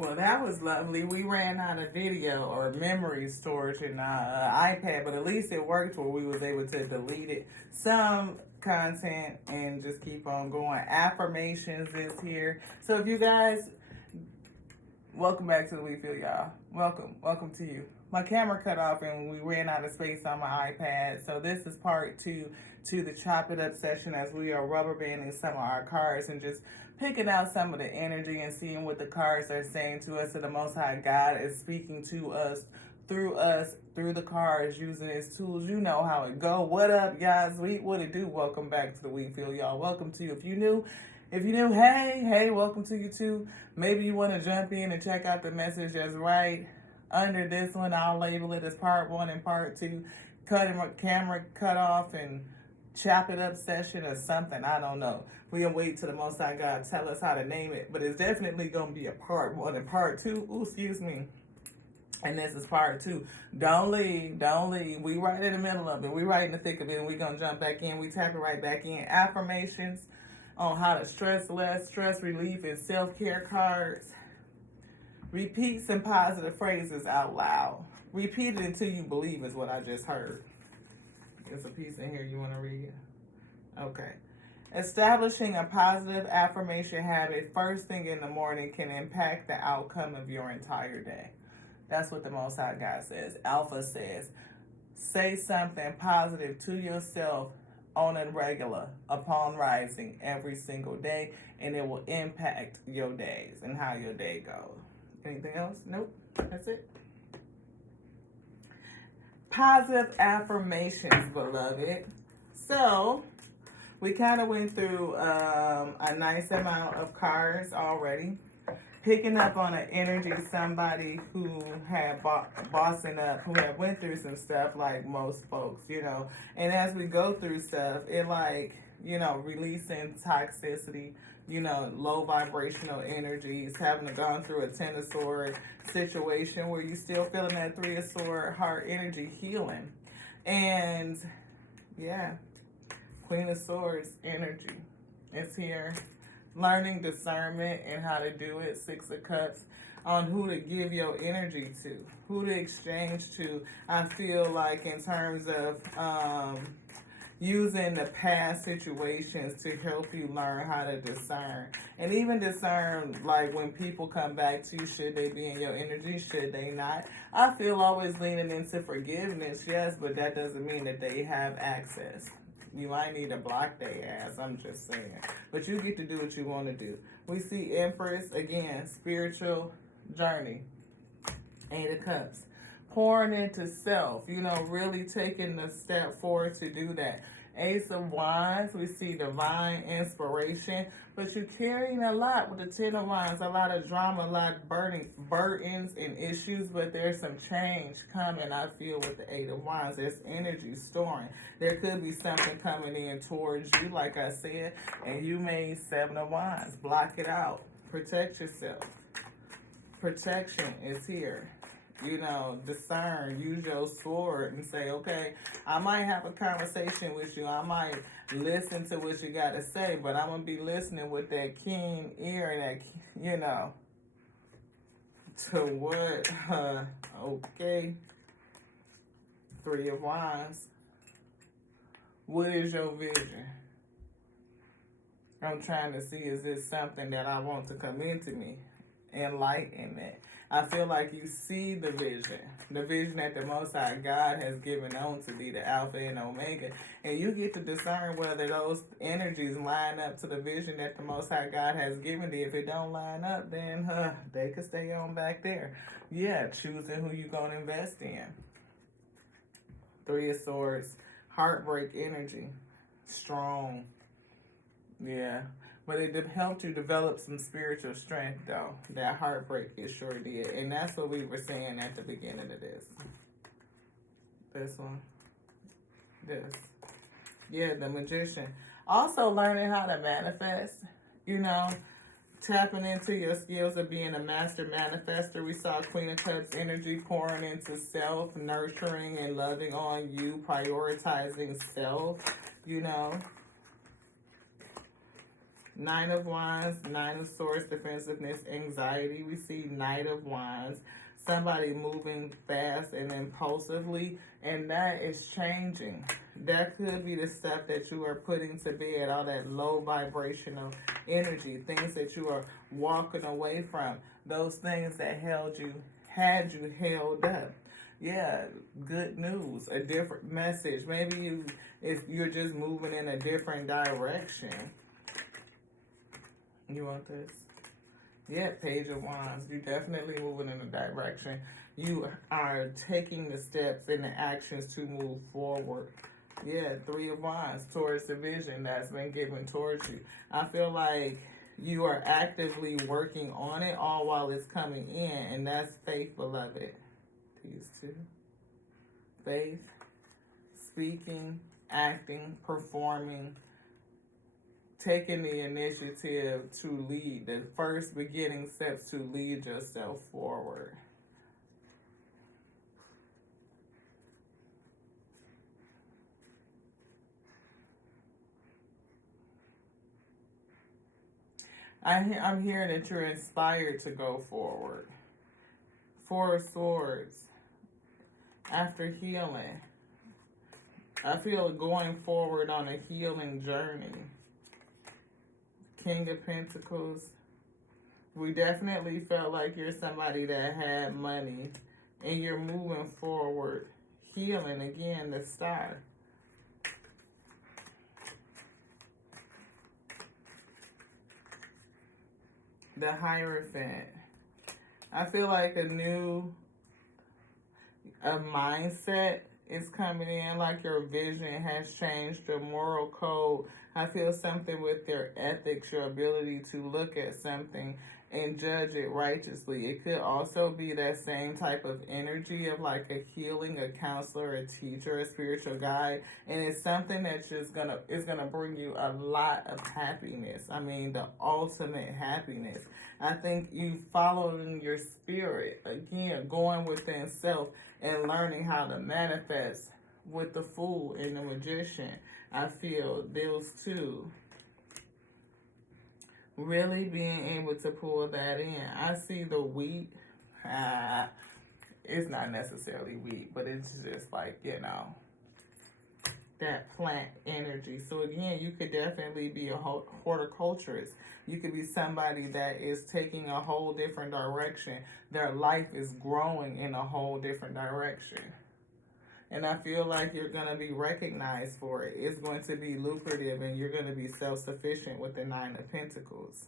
Well, that was lovely. We ran out of video or memory storage in our iPad, but at least it worked where we was able to delete it. Some content and just keep on going. Affirmations is here. So if you guys, welcome back to the We Feel, y'all. Welcome to you. My camera cut off and we ran out of space on my iPad. So this is part 2 to the Chop It Up session as we are rubber banding some of our cards and just picking out some of the energy and seeing what the cards are saying to us. So the Most High God is speaking to us, through the cards, using his tools. You know how it go. What up, guys? What it do? Welcome back to the We Feel, y'all. Welcome to you. If you new, hey, welcome to you too. Maybe you want to jump in and check out the message that's right under this one. I'll label it as part 1 and part 2. Camera cut off and chop it up session or something. I don't know. We'll wait till the Most High God tell us how to name it. But it's definitely going to be a part 1 and part 2. Ooh, excuse me. And this is part 2. Don't leave. We right in the middle of it. We right in the thick of it. And we're going to jump back in. We tap it right back in. Affirmations on how to stress less, stress relief, and self-care cards. Repeat some positive phrases out loud. Repeat it until you believe is what I just heard. There's a piece in here you want to read. Okay. Establishing a positive affirmation habit first thing in the morning can impact the outcome of your entire day. That's what the Most High God says. Alpha says, say something positive to yourself on a regular upon rising every single day, and it will impact your days and how your day goes. Anything else? Nope. That's it. Positive affirmations, beloved. So we kind of went through a nice amount of cards already. Picking up on an energy, somebody who had bossing up, who had went through some stuff like most folks, you know. And as we go through stuff, it like, you know, releasing toxicity, you know, low vibrational energies, having gone through a 10 of Swords situation where you still feeling that 3 of Swords heart energy healing. And yeah, Queen of Swords energy is here. Learning discernment and how to do it. 6 of Cups on who to give your energy to, who to exchange to. I feel like in terms of using the past situations to help you learn how to discern. And even discern, like when people come back to you, should they be in your energy, should they not? I feel always leaning into forgiveness, yes, but that doesn't mean that they have access. You might need to block their ass, I'm just saying. But you get to do what you want to do. We see Empress, again, spiritual journey. 8 of Cups. Pouring into self, you know, really taking the step forward to do that. Ace of Wands, we see divine inspiration, but you're carrying a lot with the 10 of Wands, a lot of drama, a lot of burdens and issues, but there's some change coming, I feel, with the 8 of Wands. There's energy storing. There could be something coming in towards you, like I said, and you made 7 of Wands. Block it out. Protect yourself. Protection is here. You know, discern, use your sword and say, okay, I might have a conversation with you. I might listen to what you got to say, but I'm going to be listening with that keen ear and that, you know, to what, okay. 3 of Wands. What is your vision? I'm trying to see, is this something that I want to come into me? Enlightenment. I feel like you see the vision that the Most High God has given on to be the Alpha and Omega, and you get to discern whether those energies line up to the vision that the Most High God has given you. If it don't line up, then they could stay on back there. Yeah, choosing who you're going to invest in. 3 of Swords, heartbreak energy, strong. Yeah. But it helped you develop some spiritual strength, though. That heartbreak, it sure did. And that's what we were saying at the beginning of this. This one. This. Yeah, the Magician. Also learning how to manifest, you know, tapping into your skills of being a master manifester. We saw Queen of Cups energy pouring into self, nurturing and loving on you, prioritizing self, you know. Nine of Wands, Nine of Swords, defensiveness, anxiety. We see Knight of Wands, somebody moving fast and impulsively, and that is changing. That could be the stuff that you are putting to bed, all that low vibrational energy, things that you are walking away from, those things that had you held up. Yeah, good news, a different message. Maybe you're just moving in a different direction. You want this? Yeah, Page of Wands. You're definitely moving in a direction. You are taking the steps and the actions to move forward. Yeah, Three of Wands, towards the vision that's been given towards you. I feel like you are actively working on it all while it's coming in, and that's faith, beloved. These two. Faith, speaking, acting, performing, taking the initiative to lead, the first beginning steps to lead yourself forward. I'm hearing that you're inspired to go forward. Four of Swords. After healing, I feel going forward on a healing journey. King of Pentacles. We definitely felt like you're somebody that had money and you're moving forward. Healing, again, the Star. The Hierophant. I feel like a mindset is coming in, like your vision has changed, your moral code. I feel something with your ethics, your ability to look at something and judge it righteously. It could also be that same type of energy of like a healing, a counselor, a teacher, a spiritual guide, and it's something that's just gonna bring you a lot of happiness. I mean, the ultimate happiness. I think you following your spirit, again, going within self and learning how to manifest with the Fool and the Magician. I feel those two. Really being able to pull that in. I see the wheat. It's not necessarily wheat, but it's just like, that plant energy. So again, you could definitely be a horticulturist. You could be somebody that is taking a whole different direction. Their life is growing in a whole different direction. And I feel like you're going to be recognized for it. It's going to be lucrative and you're going to be self-sufficient with the Nine of Pentacles.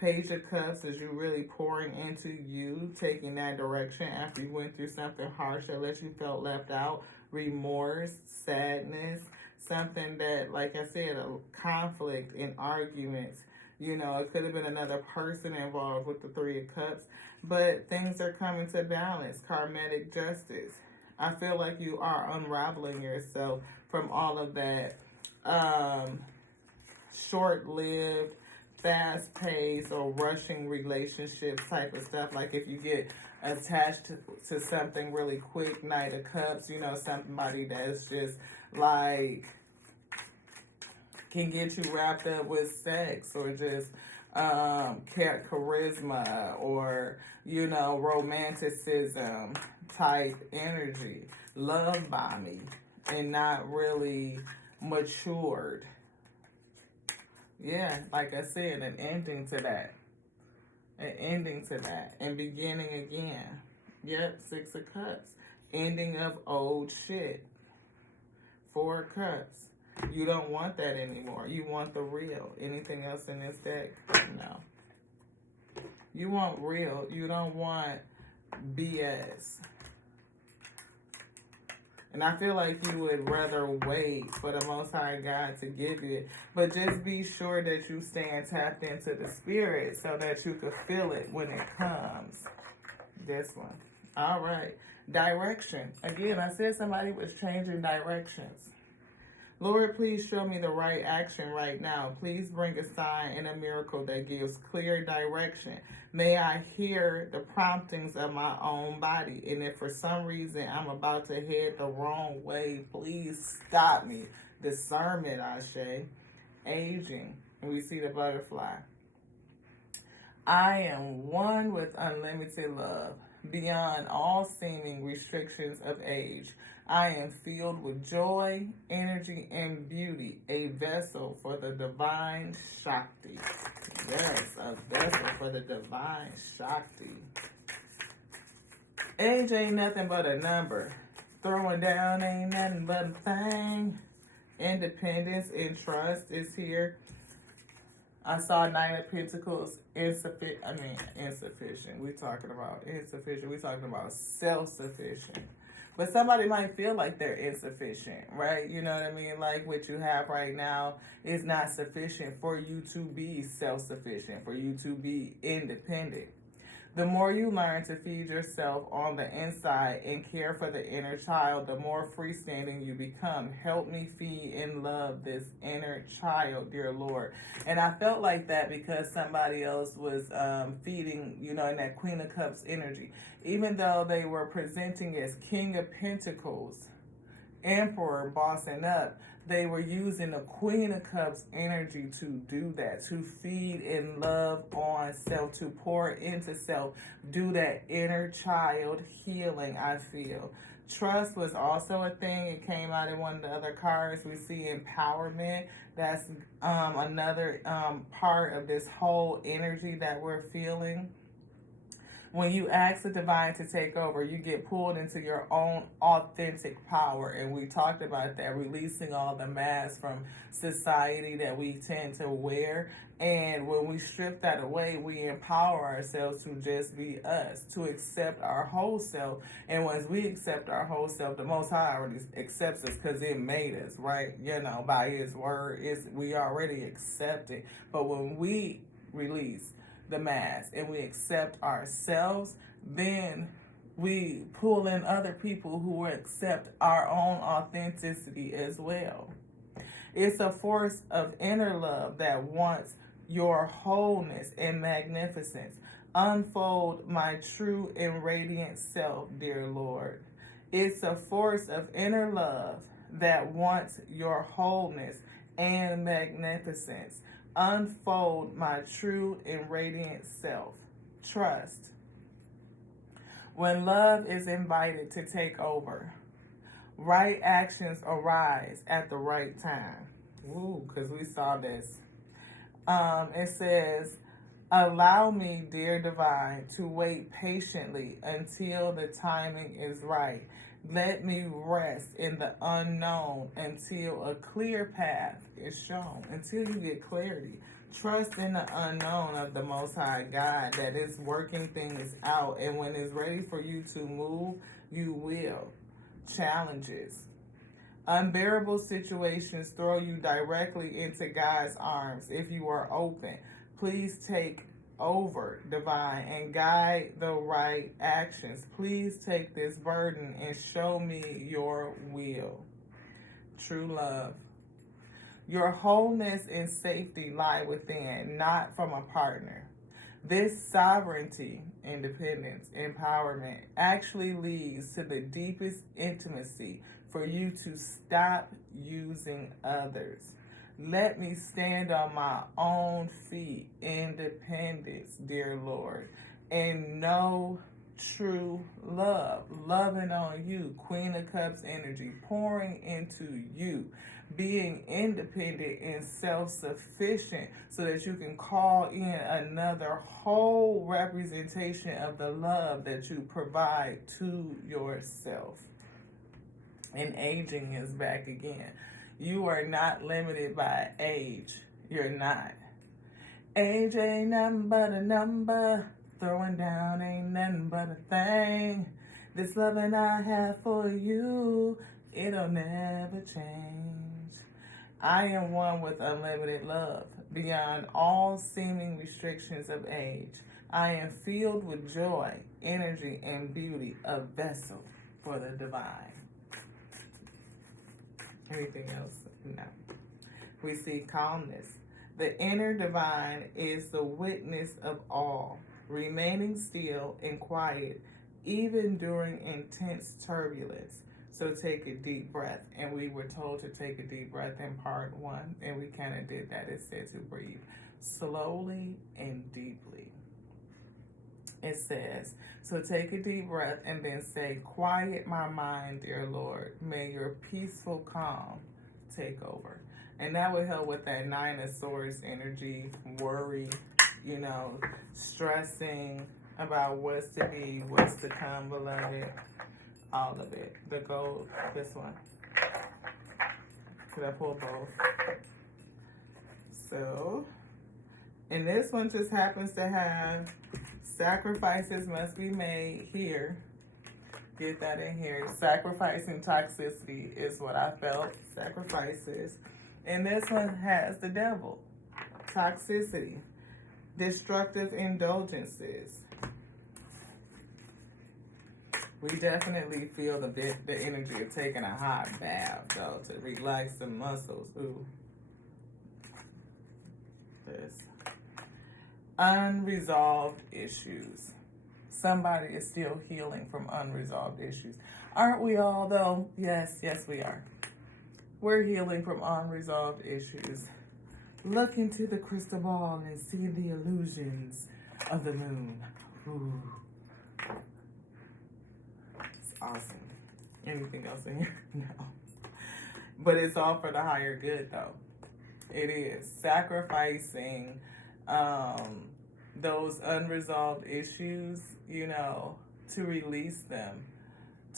Page of Cups is you really pouring into you, taking that direction after you went through something harsh that let you felt left out. Remorse, sadness, something that, like I said, a conflict in arguments. It could have been another person involved with the Three of Cups. But things are coming to balance. Karmatic justice. I feel like you are unraveling yourself from all of that short-lived, fast-paced, or rushing relationships type of stuff. Like if you get attached to something really quick, Knight of Cups, somebody that's just like can get you wrapped up with sex or just charisma or, romanticism type energy, love bombing, and not really matured. Yeah, like I said, an ending to that. And beginning again. Yep, Six of Cups. Ending of old shit. Four of Cups. You don't want that anymore. You want the real. Anything else in this deck? No. You want real. You don't want BS. And I feel like you would rather wait for the Most High God to give you it. But just be sure that you stand tapped into the spirit so that you can feel it when it comes. This one. All right. Direction. Again, I said somebody was changing directions. Lord, please show me the right action right now. Please bring a sign and a miracle that gives clear direction. May I hear the promptings of my own body. And if for some reason I'm about to head the wrong way, please stop me. Discernment, Ashe. Aging. We see the butterfly. I am one with unlimited love, beyond all seeming restrictions of age. I am filled with joy, energy, and beauty, a vessel for the divine Shakti. Yes, a vessel for the divine Shakti. Age ain't nothing but a number. Throwing down ain't nothing but a thing. Independence and trust is here. I saw Nine of Pentacles insufficient. We talking about insufficient. We talking about self-sufficient. But somebody might feel like they're insufficient, right? You know what I mean? Like what you have right now is not sufficient for you to be self-sufficient, for you to be independent. The more you learn to feed yourself on the inside and care for the inner child, the more freestanding you become. Help me feed and love this inner child, dear Lord. And I felt like that because somebody else was feeding, in that Queen of Cups energy. Even though they were presenting as King of Pentacles, Emperor, bossing up, they were using the Queen of Cups energy to do that, to feed and love on self, to pour into self, do that inner child healing, I feel. Trust was also a thing. It came out in one of the other cards. We see empowerment. That's another part of this whole energy that we're feeling. When you ask the divine to take over, you get pulled into your own authentic power. And we talked about that, releasing all the masks from society that we tend to wear. And when we strip that away, we empower ourselves to just be us, to accept our whole self. And once we accept our whole self, the Most High already accepts us because it made us, right? By His word, we already accept it. But when we release the mask and we accept ourselves, then we pull in other people who accept our own authenticity as well. It's a force of inner love that wants your wholeness and magnificence. Unfold my true and radiant self, dear Lord. It's a force of inner love that wants your wholeness and magnificence. Unfold my true and radiant self. Trust. When love is invited to take over, right actions arise at the right time. Ooh, because we saw this. It says, allow me, dear divine, to wait patiently until the timing is right. Let me rest in the unknown until a clear path is shown, until you get clarity. Trust in the unknown of the Most High God that is working things out. And when it's ready for you to move, you will. Challenges. Unbearable situations throw you directly into God's arms. If you are open, please take over, divine, and guide the right actions. Please take this burden and show me your will. True love. Your wholeness and safety lie within, not from a partner. This sovereignty, independence, empowerment actually leads to the deepest intimacy for you to stop using others. Let me stand on my own feet, independence, dear Lord, and know true love, loving on you, Queen of Cups energy, pouring into you, being independent and self-sufficient so that you can call in another whole representation of the love that you provide to yourself. And aging is back again. You are not limited by age. You're not. Age ain't nothing but a number. Throwing down ain't nothing but a thing. This loving I have for you, it'll never change. I am one with unlimited love, beyond all seeming restrictions of age. I am filled with joy, energy, and beauty, a vessel for the divine. Anything else? No. We see calmness. The inner divine is the witness of all, remaining still and quiet, even during intense turbulence. So take a deep breath. And we were told to take a deep breath in part 1, and we kind of did that. It said to breathe slowly and deeply. It says, so take a deep breath and then say, quiet my mind, dear Lord. May your peaceful calm take over. And that would help with that 9 of Swords energy, worry, stressing about what's to be, what's to come, beloved. All of it. The gold, this one. Could I pull both? So, and this one just happens to have sacrifices must be made here. Get that in here. Sacrificing toxicity is what I felt. Sacrifices. And this one has the devil. Toxicity. Destructive indulgences. We definitely feel the energy of taking a hot bath, though, to relax the muscles. Ooh. This. Unresolved issues. Somebody is still healing from unresolved issues. Aren't we all, though? Yes, we are. We're healing from unresolved issues. Look into the crystal ball and see the illusions of the moon. Ooh. It's awesome. Anything else in here? No. But it's all for the higher good, though. It is. Sacrificing those unresolved issues, to release them,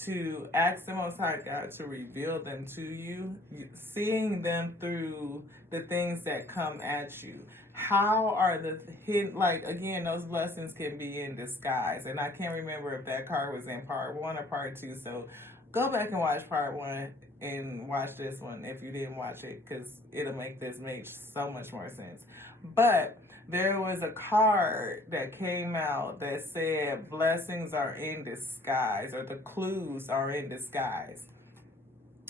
to ask the Most High God to reveal them to you, seeing them through the things that come at you. How are the hidden, again, those blessings can be in disguise. And I can't remember if that card was in part 1 or part 2. So go back and watch part 1 and watch this one if you didn't watch it, because it'll make so much more sense. But there was a card that came out that said blessings are in disguise, or the clues are in disguise.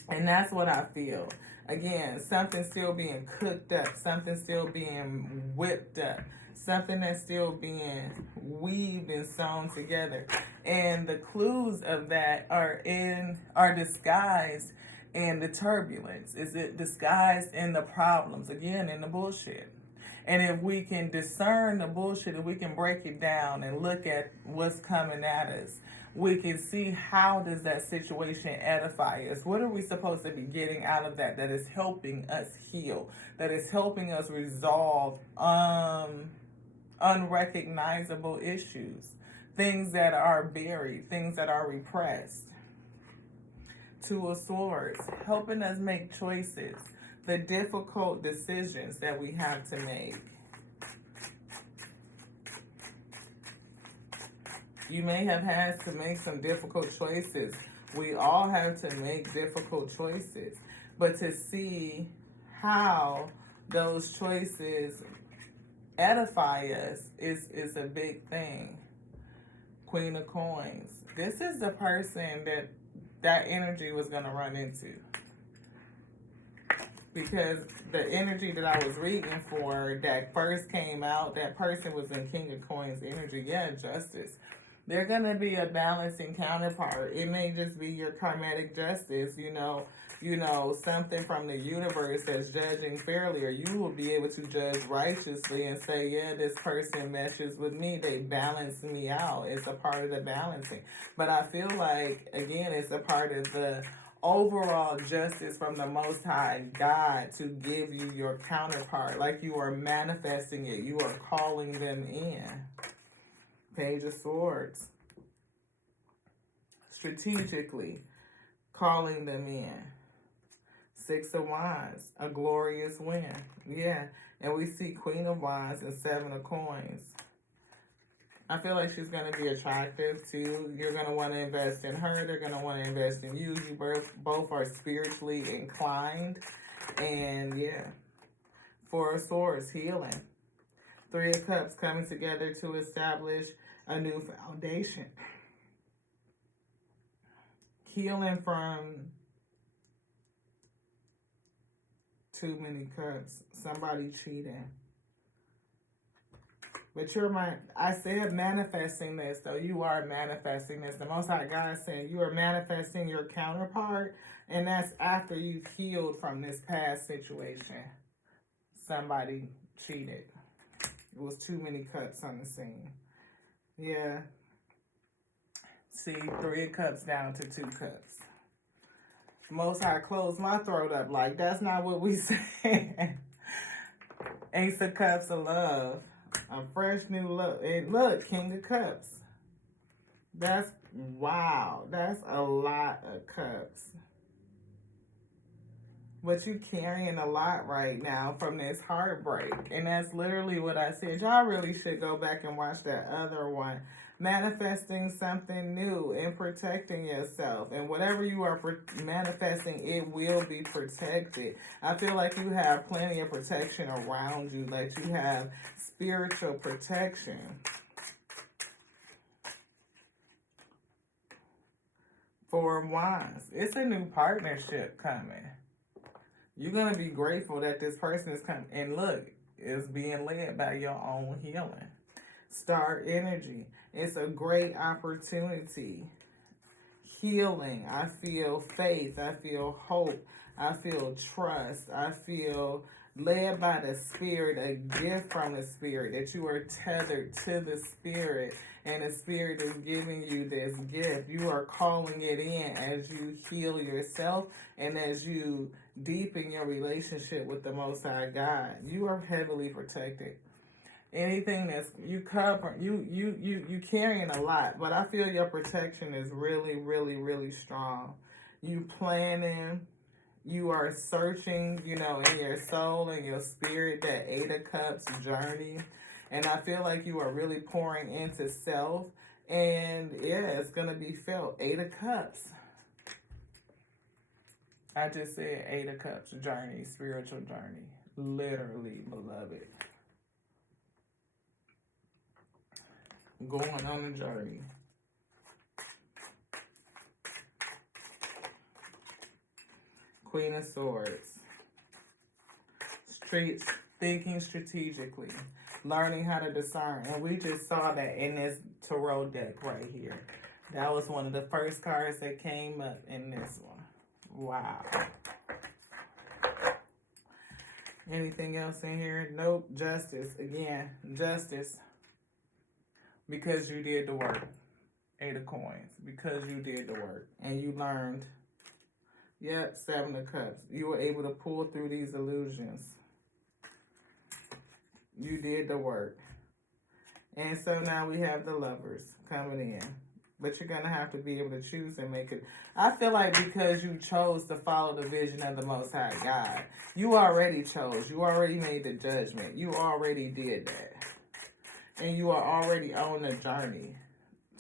And that's what I feel. Again, something still being cooked up, something still being whipped up, something that's still being weaved and sewn together. And the clues of that are disguised in the turbulence. Is it disguised in the problems? Again, in the bullshit. And if we can discern the bullshit, if we can break it down and look at what's coming at us, we can see how does that situation edify us. What are we supposed to be getting out of that is helping us heal, that is helping us resolve unrecognizable issues, things that are buried, things that are repressed. 2 of Swords, helping us make choices, the difficult decisions that we have to make. You may have had to make some difficult choices. We all have to make difficult choices. But to see how those choices edify us is a big thing. Queen of Coins. This is the person that energy was going to run into. Because the energy that I was reading for that first came out, that person was in King of Coins energy. Yeah, justice. They're going to be a balancing counterpart. It may just be your karmatic justice, something from the universe that's judging fairly, or you will be able to judge righteously and say, yeah, this person meshes with me. They balance me out. It's a part of the balancing. But I feel like, again, it's a part of the overall justice from the Most High God to give you your counterpart, like you are manifesting it. You are calling them in. Page of Swords. Strategically calling them in. 6 of Wands, a glorious win. Yeah, and we see Queen of Wands and 7 of Coins. I feel like she's going to be attractive too. You're going to want to invest in her. They're going to want to invest in you. You both are spiritually inclined. And yeah. 4 of Swords, healing. 3 of Cups, coming together to establish a new foundation. Healing from too many cups. Somebody cheating. But I said manifesting this, though. You are manifesting this. The Most High God is saying you are manifesting your counterpart, and that's after you've healed from this past situation. Somebody cheated. It was too many cups on the scene. Yeah. See, 3 of cups down to 2 cups. Most High closed my throat up like, that's not what we said. Ace of Cups of love. A fresh new look. And look, King of Cups. That's, wow. That's a lot of cups. But you carrying a lot right now from this heartbreak. And that's literally what I said. Y'all really should go back and watch that other one. Manifesting something new and protecting yourself. And whatever you are manifesting, it will be protected. I feel like you have plenty of protection around you. Like you have spiritual protection. Four of Wands. It's a new partnership coming. You're going to be grateful that this person is coming. And look, it's being led by your own healing. Star energy. It's a great opportunity. Healing. I feel faith. I feel hope. I feel trust. I feel led by the Spirit, a gift from the Spirit, that you are tethered to the Spirit, and the Spirit is giving you this gift. You are calling it in as you heal yourself and as you deepen your relationship with the Most High God. You are heavily protected. Anything that's you cover, you carrying a lot, but I feel your protection is really, really, really strong. You planning. You are searching, in your soul and your spirit, that 8 of Cups journey. And I feel like you are really pouring into self. And yeah, it's going to be felt. 8 of Cups. I just said 8 of Cups journey, spiritual journey. Literally, beloved. Going on a journey. Queen of Swords. Thinking strategically. Learning how to discern. And we just saw that in this tarot deck right here. That was one of the first cards that came up in this one. Wow. Anything else in here? Nope. Justice. Again, justice. Because you did the work. 8 of Coins. Because you did the work. And you learned. Yep, 7 of Cups. You were able to pull through these illusions. You did the work. And so now we have the Lovers coming in. But you're going to have to be able to choose and make it. I feel like because you chose to follow the vision of the Most High God, you already chose. You already made the judgment. You already did that. And you are already on the journey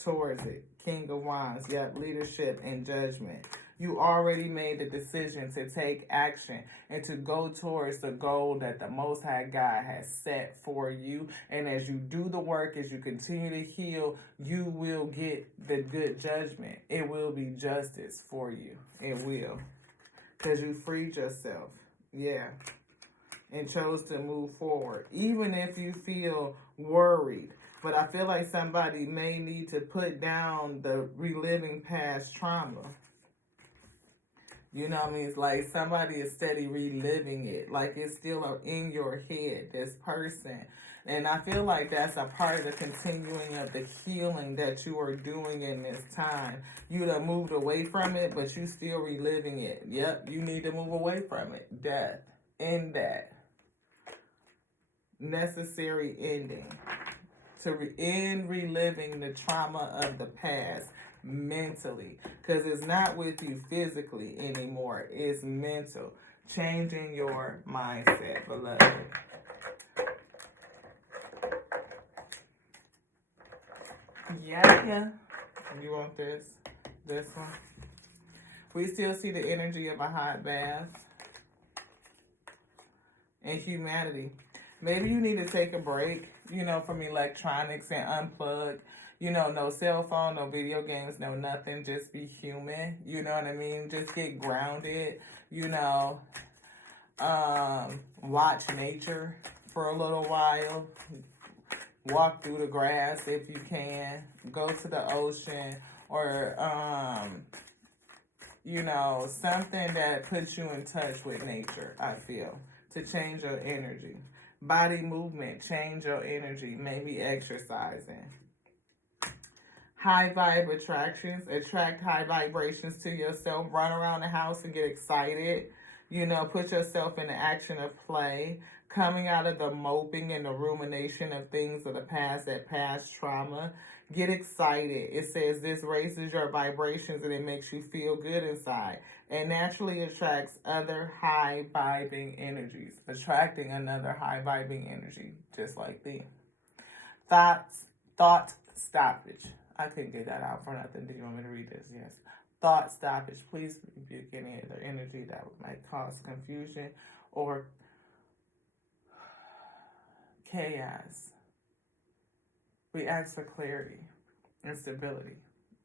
towards it. King of Wands. Yep, leadership and judgment. You already made the decision to take action and to go towards the goal that the Most High God has set for you. And as you do the work, as you continue to heal, you will get the good judgment. It will be justice for you. It will. Because you freed yourself. Yeah. And chose to move forward. Even if you feel worried. But I feel like somebody may need to put down the reliving past trauma. You know what I mean? It's like somebody is steady reliving it. Like it's still in your head, this person. And I feel like that's a part of the continuing of the healing that you are doing in this time. You done moved away from it, but you still reliving it. Yep, you need to move away from it. Death. End that. Necessary ending. To end reliving the trauma of the past. Mentally, because it's not with you physically anymore. It's mental. Changing your mindset, beloved. Yeah. You want this? This one? We still see the energy of a hot bath. And humanity. Maybe you need to take a break, from electronics and unplug. No cell phone, no video games, no nothing. Just be human. You know what I mean? Just get grounded. Watch nature for a little while. walk through the grass if you can, go to the ocean, or you know, something that puts you in touch with nature, I feel, to change your energy. Body movement, change your energy, maybe exercising. High vibe attractions, attract high vibrations to yourself. Run around the house and get excited. You know, put yourself in the action of play. Coming out of the moping and the rumination of things of the past, that past trauma. Get excited. It says this raises your vibrations and it makes you feel good inside. And naturally attracts other high vibing energies. Attracting another high vibing energy, just like thee. Thought stoppage. I couldn't get that out for nothing. Do you want me to read this? Yes. Thought stoppage. Please rebuke any other energy that might cause confusion or chaos. We ask for clarity and stability.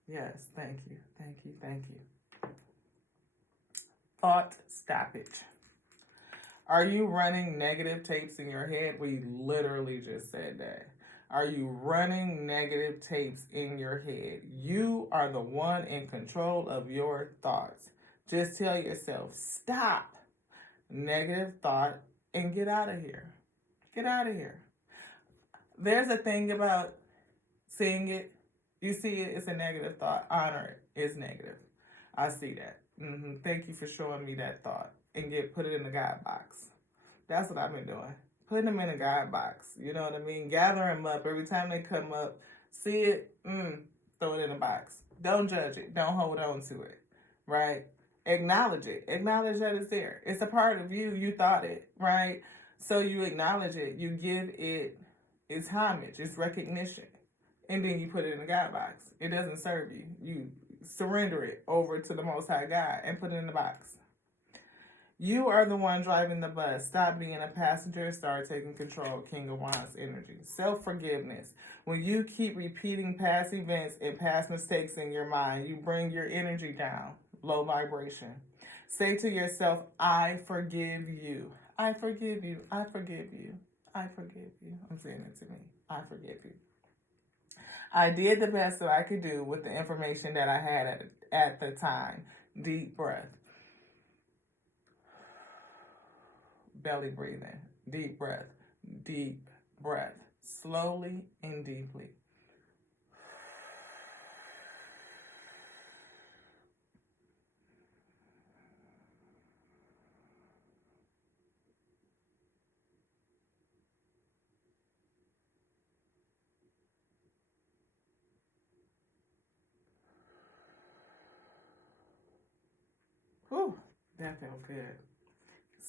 Yes, thank you, thank you, thank you. Thought stoppage. Are you running negative tapes in your head? We literally just said that. Are you running negative tapes in your head? You are the one in control of your thoughts. Just tell yourself, stop negative thought and get out of here. Get out of here. There's a thing about seeing it. You see it, it's a negative thought. Honor it. It's negative. I see that. Thank you for showing me that thought. And put it in the God box. That's what I've been doing. Putting them in a God box. You know what I mean? Gather them up. Every time they come up, see it, throw it in a box. Don't judge it. Don't hold on to it. Right? Acknowledge it. Acknowledge that it's there. It's a part of you. You thought it. Right? So you acknowledge it. You give it its homage, its recognition. And then you put it in a God box. It doesn't serve you. You surrender it over to the Most High God and put it in the box. You are the one driving the bus. Stop being a passenger. Start taking control. King of Wands energy. Self-forgiveness. When you keep repeating past events and past mistakes in your mind, you bring your energy down. Low vibration. Say to yourself, I forgive you. I forgive you. I forgive you. I forgive you. I'm saying it to me. I forgive you. I did the best that I could do with the information that I had at the time. Deep breath. Belly breathing. Deep breath. Deep breath. Slowly and deeply. Whew, that felt good.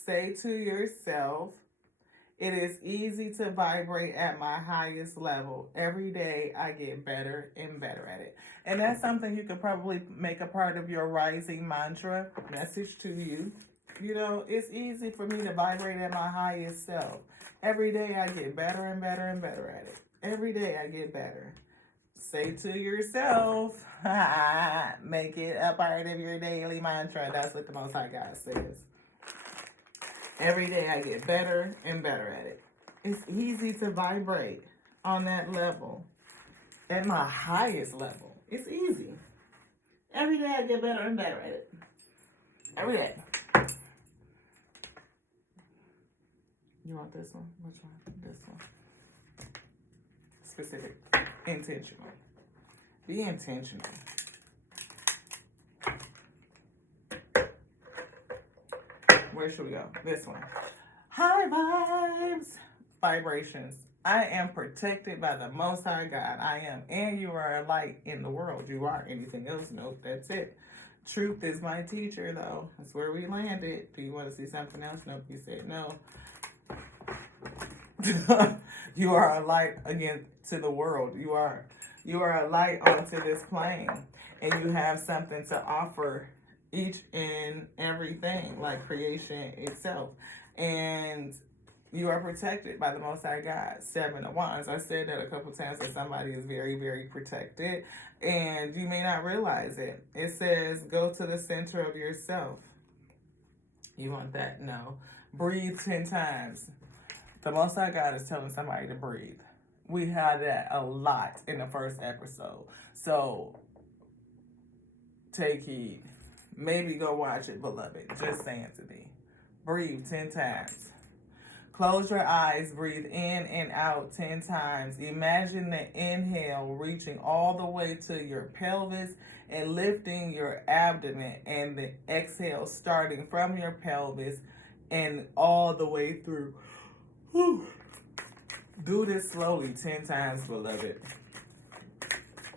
Say to yourself, it is easy to vibrate at my highest level. Every day I get better and better at it. And that's something you could probably make a part of your rising mantra, message to you. You know, it's easy for me to vibrate at my highest self. Every day I get better and better and better at it. Every day I get better. Say to yourself, make it a part of your daily mantra. That's what the Most High God says. Every day I get better and better at it. It's easy to vibrate on that level. At my highest level. It's easy. Every day I get better and better at it. Every day. You want this one? Which one? This one. Specific. Intentional. Be intentional. Where should we go? This one. High vibes. Vibrations. I am protected by the Most High God. I am. And you are a light in the world. You are. Anything else? Nope. That's it. Truth is my teacher, though. That's where we landed. Do you want to see something else? Nope. You said no. You are a light again to the world. You are a light onto this plane. And you have something to offer each and everything, like creation itself. And you are protected by the Most High God. 7 of Wands. I said that a couple times, that somebody is very, very protected. And you may not realize it. It says, go to the center of yourself. You want that? No. Breathe 10 times. The Most High God is telling somebody to breathe. We had that a lot in the first episode. So take heed. Maybe go watch it, beloved. Just saying to me. Breathe 10 times. Close your eyes, breathe in and out 10 times. Imagine the inhale reaching all the way to your pelvis and lifting your abdomen, and the exhale starting from your pelvis and all the way through. Whew. Do this slowly 10 times, beloved.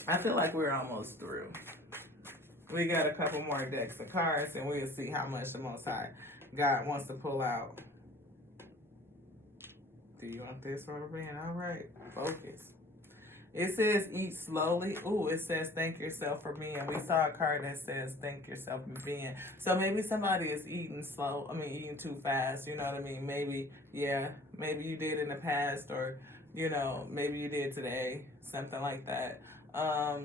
I feel like we're almost through. We got a couple more decks of cards, and we'll see how much the Most High God wants to pull out. Do you want this, rubber band? All right, focus. It says eat slowly. Ooh, it says thank yourself for being. We saw a card that says thank yourself for being. So maybe somebody is eating slow. Eating too fast. You know what I mean? Maybe, yeah, maybe you did in the past, or, maybe you did today. Something like that. I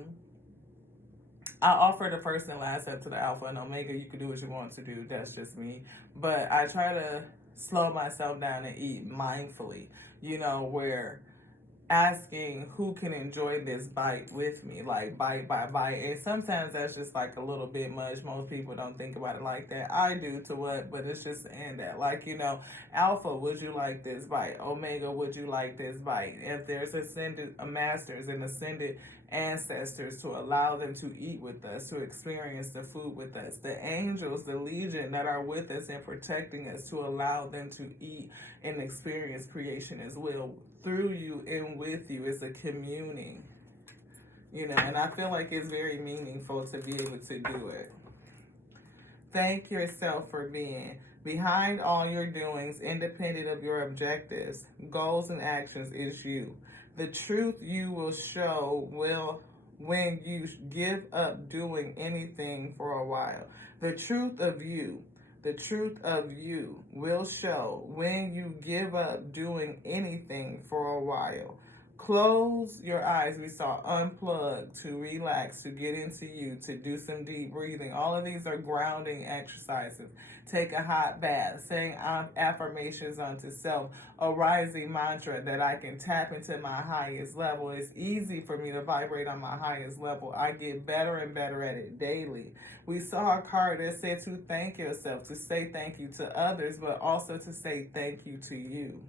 offer the first and last step to the Alpha and Omega. You can do what you want to do. That's just me. But I try to slow myself down and eat mindfully, where asking who can enjoy this bite with me, like bite by bite. And sometimes that's just like a little bit much. Most people don't think about it like that. I do to what, but it's just in that. Like, Alpha, would you like this bite? Omega, would you like this bite? If there's ascended masters and ascended ancestors, to allow them to eat with us, to experience the food with us. The angels, the legion that are with us and protecting us, to allow them to eat and experience creation as well. Through you and with you is a communing, and I feel like it's very meaningful to be able to do it. Thank yourself for being. Behind all your doings, independent of your objectives, goals, and actions, is you. The truth you will show when you give up doing anything for a while. The truth of you will show when you give up doing anything for a while. Close your eyes. We saw unplug, to relax, to get into you, to do some deep breathing. All of these are grounding exercises. Take a hot bath, saying affirmations unto self, a rising mantra that I can tap into my highest level. It's easy for me to vibrate on my highest level. I get better and better at it daily. We saw a card that said to thank yourself, to say thank you to others, but also to say thank you to you.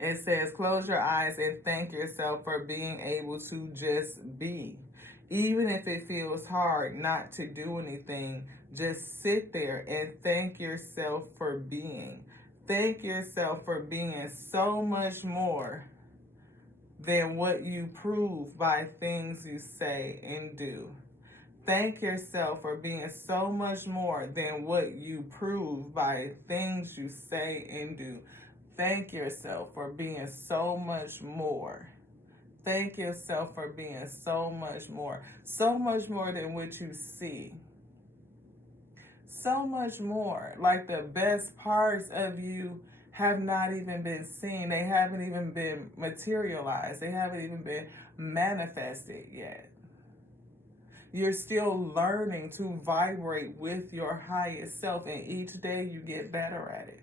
It says, close your eyes and thank yourself for being able to just be. Even if it feels hard not to do anything, just sit there and thank yourself for being. Thank yourself for being so much more than what you prove by things you say and do. Thank yourself for being so much more than what you prove by things you say and do. Thank yourself for being so much more. Thank yourself for being so much more. So much more than what you see. So much more. Like the best parts of you have not even been seen. They haven't even been materialized. They haven't even been manifested yet. You're still learning to vibrate with your highest self, and each day you get better at it.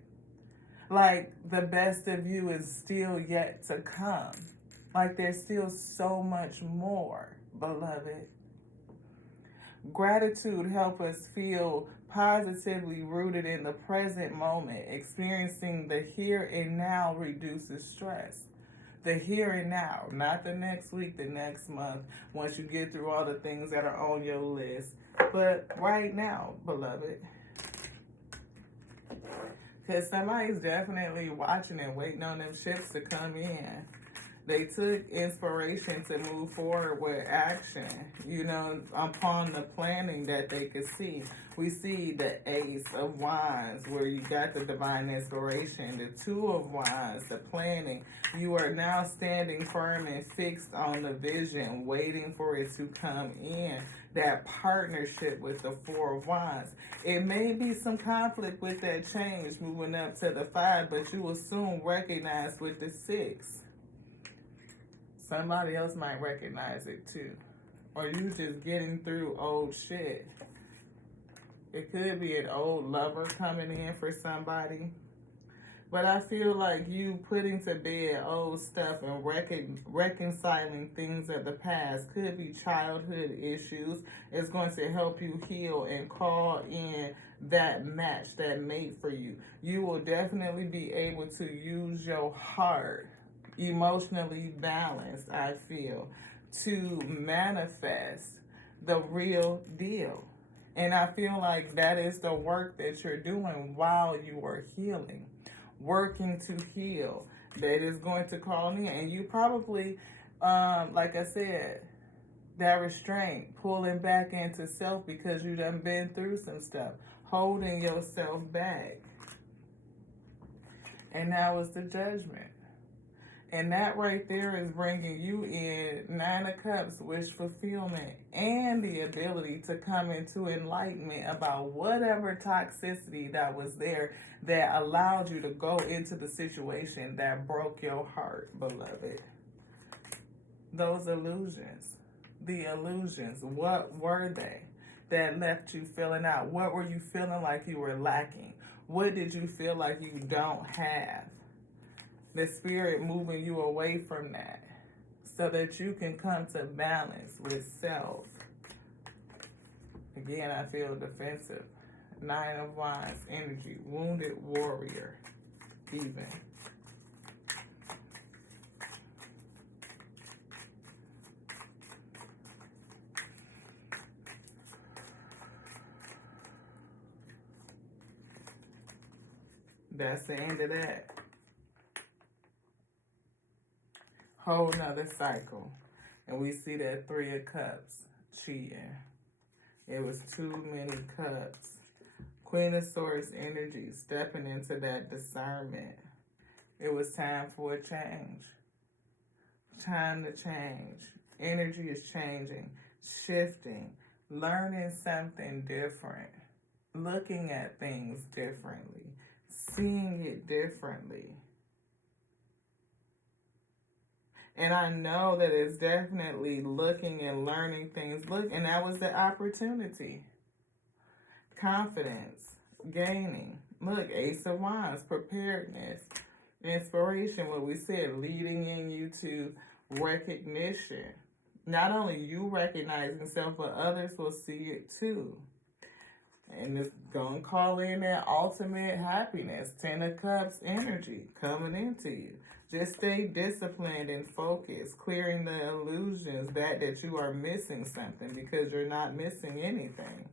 Like the best of you is still yet to come. Like there's still so much more, beloved. Gratitude helps us feel positively rooted in the present moment. Experiencing the here and now reduces stress. The here and now, not the next week, the next month, once you get through all the things that are on your list, but right now, beloved. Because somebody's definitely watching and waiting on them ships to come in. They took inspiration to move forward with action, upon the planning that they could see. We see the Ace of Wands, where you got the divine inspiration, the Two of Wands, the planning. You are now standing firm and fixed on the vision, waiting for it to come in. That partnership with the Four of Wands. It may be some conflict with that change moving up to the 5, but you will soon recognize with the 6. Somebody else might recognize it too. Or you just getting through old shit. It could be an old lover coming in for somebody. But I feel like you putting to bed old stuff and reconciling things of the past could be childhood issues. It's going to help you heal and call in that match, that mate for you. You will definitely be able to use your heart, emotionally balanced, I feel, to manifest the real deal. And I feel like that is the work that you're doing while you are healing, working to heal. That is going to call in. And you probably, like I said, that restraint, pulling back into self because you done been through some stuff, holding yourself back. And now it's the judgment. And that right there is bringing you in Nine of Cups, wish fulfillment, and the ability to come into enlightenment about whatever toxicity that was there that allowed you to go into the situation that broke your heart, beloved. Those illusions, the illusions, what were they that left you feeling out? What were you feeling like you were lacking? What did you feel like you don't have? The spirit moving you away from that so that you can come to balance with self. Again, I feel defensive. Nine of Wands energy, wounded warrior, even. That's the end of that. Whole nother cycle. And we see that Three of Cups, cheating. It was too many cups. Queen of Swords energy, stepping into that discernment. It was time for a change. Time to change. Energy is changing, shifting, learning something different, looking at things differently, seeing it differently. And I know that it's definitely looking and learning things. Look, and that was the opportunity. Confidence, gaining. Look, Ace of Wands, preparedness, inspiration, what we said, leading in you to recognition. Not only you recognizing self, but others will see it too. And it's going to call in that ultimate happiness. Ten of Cups energy coming into you. Just stay disciplined and focused, clearing the illusions that you are missing something, because you're not missing anything.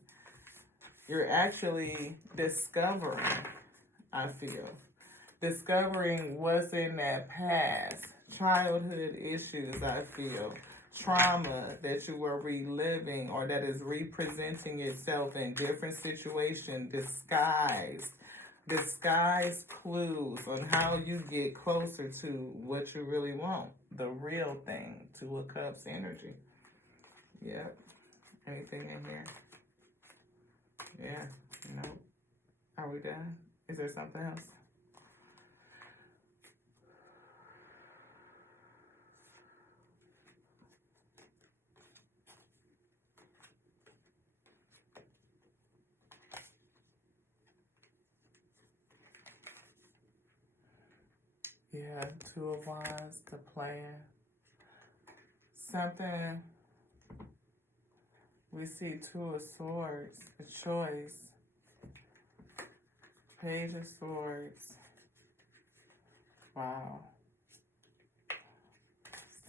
You're actually discovering, I feel. Discovering what's in that past. Childhood issues, I feel. Trauma that you were reliving or that is representing itself in different situations, disguise clues on how you get closer to what you really want, the real thing. Two of Cups energy. Yep. Anything in here? Yeah. Nope. Are we done? Is there something else? Yeah, Two of Wands, the plan. Something, we see Two of Swords, a choice. Page of Swords. Wow.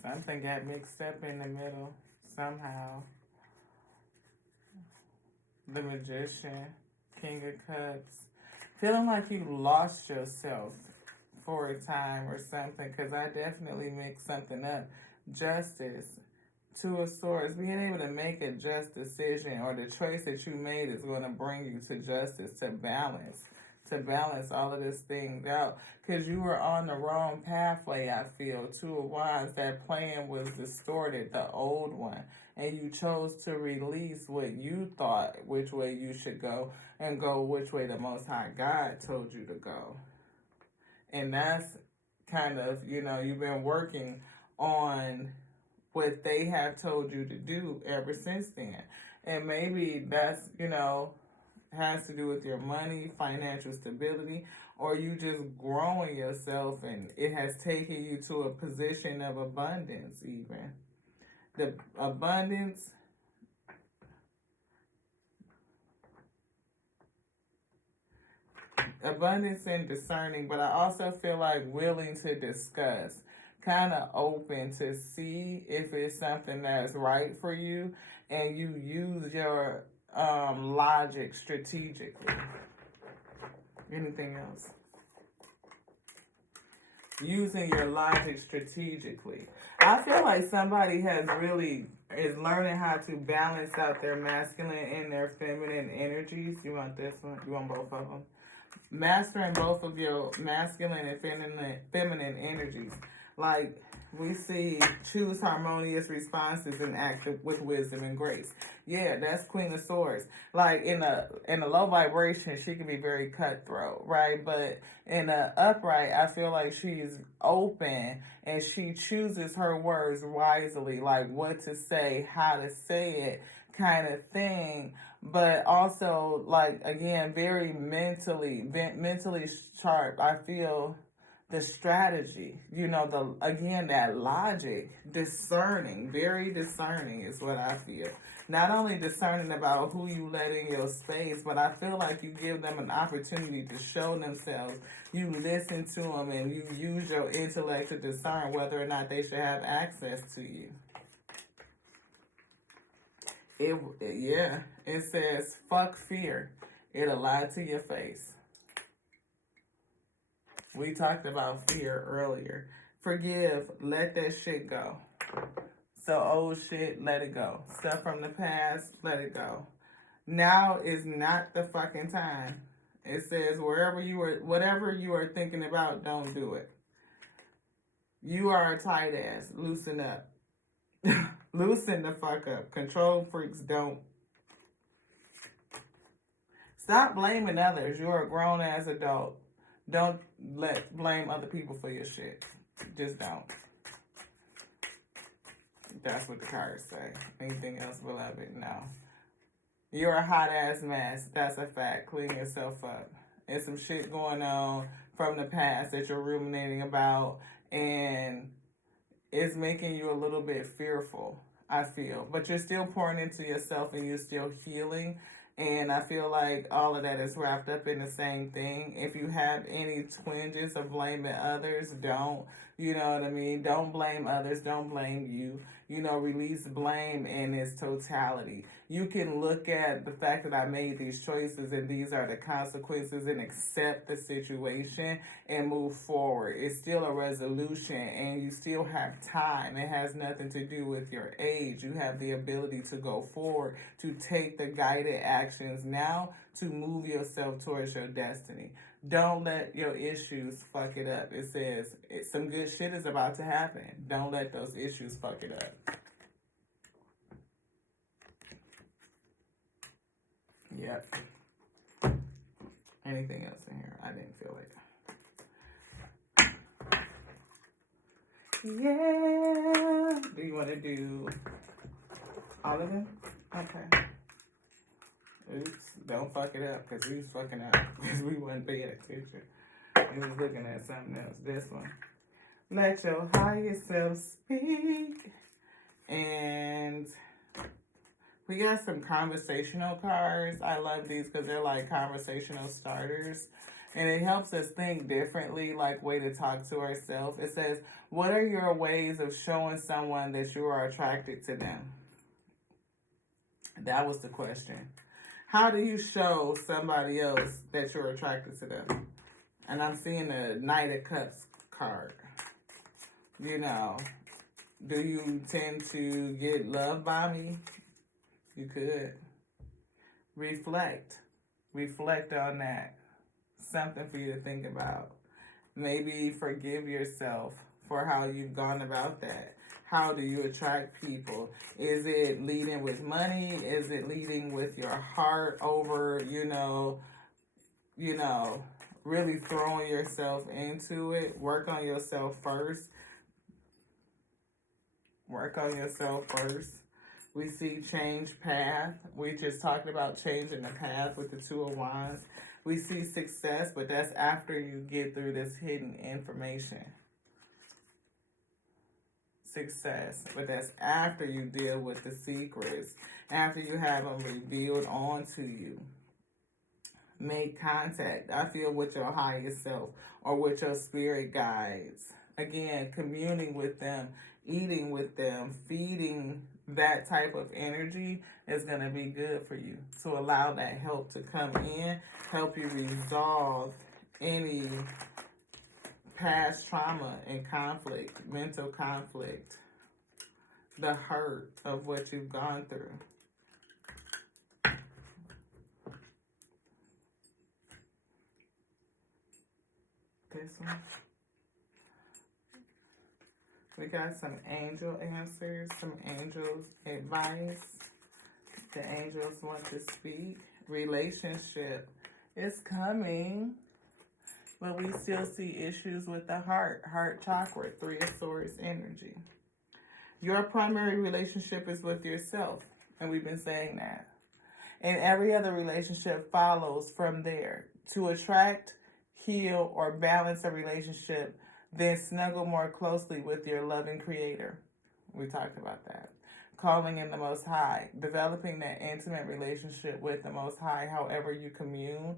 Something got mixed up in the middle somehow. The Magician, King of Cups. Feeling like you lost yourself for a time or something, because I definitely mixed something up. Justice, Two of Swords, being able to make a just decision, or the choice that you made is going to bring you to justice, to balance all of this things out, because you were on the wrong pathway, I feel. Two of Wands, that plan was distorted, the old one, and you chose to release what you thought which way you should go and go which way the Most High God told you to go. And that's kind of, you've been working on what they have told you to do ever since then. And maybe that's, has to do with your money, financial stability, or you just growing yourself and it has taken you to a position of abundance. Even the abundance and discerning, but I also feel like willing to discuss, kind of open to see if it's something that's right for you, and you use your logic strategically. Anything else? Using your logic strategically. I feel like somebody is learning how to balance out their masculine and their feminine energies. You want this one? You want both of them? Mastering both of your masculine and feminine energies. Like we see, choose harmonious responses and act with wisdom and grace. Yeah, that's Queen of Swords. Like in a low vibration, she can be very cutthroat, right? But in a upright, I feel like she's open and she chooses her words wisely, like what to say, how to say it, kind of thing. But also, like again, very mentally sharp. I feel the strategy, that logic, discerning, very discerning is what I feel. Not only discerning about who you let in your space, but I feel like you give them an opportunity to show themselves. You listen to them and you use your intellect to discern whether or not they should have access to you. It says, fuck fear. It'll lie to your face. We talked about fear earlier. Forgive, let that shit go. So old shit, let it go. Stuff from the past, let it go. Now is not the fucking time. It says whatever you are thinking about, don't do it. You are a tight ass. Loosen up. Loosen the fuck up. Control freaks don't. Stop blaming others. You're a grown ass adult. Don't blame other people for your shit. Just don't. That's what the cards say. Anything else, beloved? No. You're a hot ass mess. That's a fact. Clean yourself up. There's some shit going on from the past that you're ruminating about, and it's making you a little bit fearful, I feel. But you're still pouring into yourself and you're still healing. And I feel like all of that is wrapped up in the same thing. If you have any twinges of blaming others, don't. You know what I mean? Don't blame others. Don't blame you. Release blame in its totality. You can look at the fact that I made these choices and these are the consequences and accept the situation and move forward. It's still a resolution and you still have time. It has nothing to do with your age. You have the ability to go forward, to take the guided actions now to move yourself towards your destiny. Don't let your issues fuck it up. It says some good shit is about to happen. Don't let those issues fuck it up. Yep. Anything else in here? I didn't feel it. Yeah. Do you want to do all of them? Okay. Oops, don't fuck it up, because we was fucking up, because we wasn't paying attention. We was looking at something else. This one. Let your higher self speak. And we got some conversational cards. I love these because they're like conversational starters. And it helps us think differently, like way to talk to ourselves. It says, what are your ways of showing someone that you are attracted to them? That was the question. How do you show somebody else that you're attracted to them? And I'm seeing a Knight of Cups card. Do you tend to get loved by me? You could. Reflect. Reflect on that. Something for you to think about. Maybe forgive yourself for how you've gone about that. How do you attract people? Is it leading with money? Is it leading with your heart over, really throwing yourself into it? Work on yourself first. Work on yourself first. We see change path. We just talked about changing the path with the Two of Wands. We see success, but that's after you get through this hidden information. Success, but that's after you deal with the secrets, after you have them revealed onto you. Make contact, I feel, with your highest self or with your spirit guides. Again, communing with them, eating with them, feeding that type of energy is going to be good for you, to allow that help to come in, help you resolve any past trauma and conflict, mental conflict, the hurt of what you've gone through. This one. We got some angel answers, some angels advice. The angels want to speak. Relationship is coming, but we still see issues with the heart chakra, 3 of Swords energy. Your primary relationship is with yourself, and we've been saying that. And every other relationship follows from there. To attract, heal, or balance a relationship, then snuggle more closely with your loving creator. We talked about that. Calling in the Most High, developing that intimate relationship with the Most High, however you commune.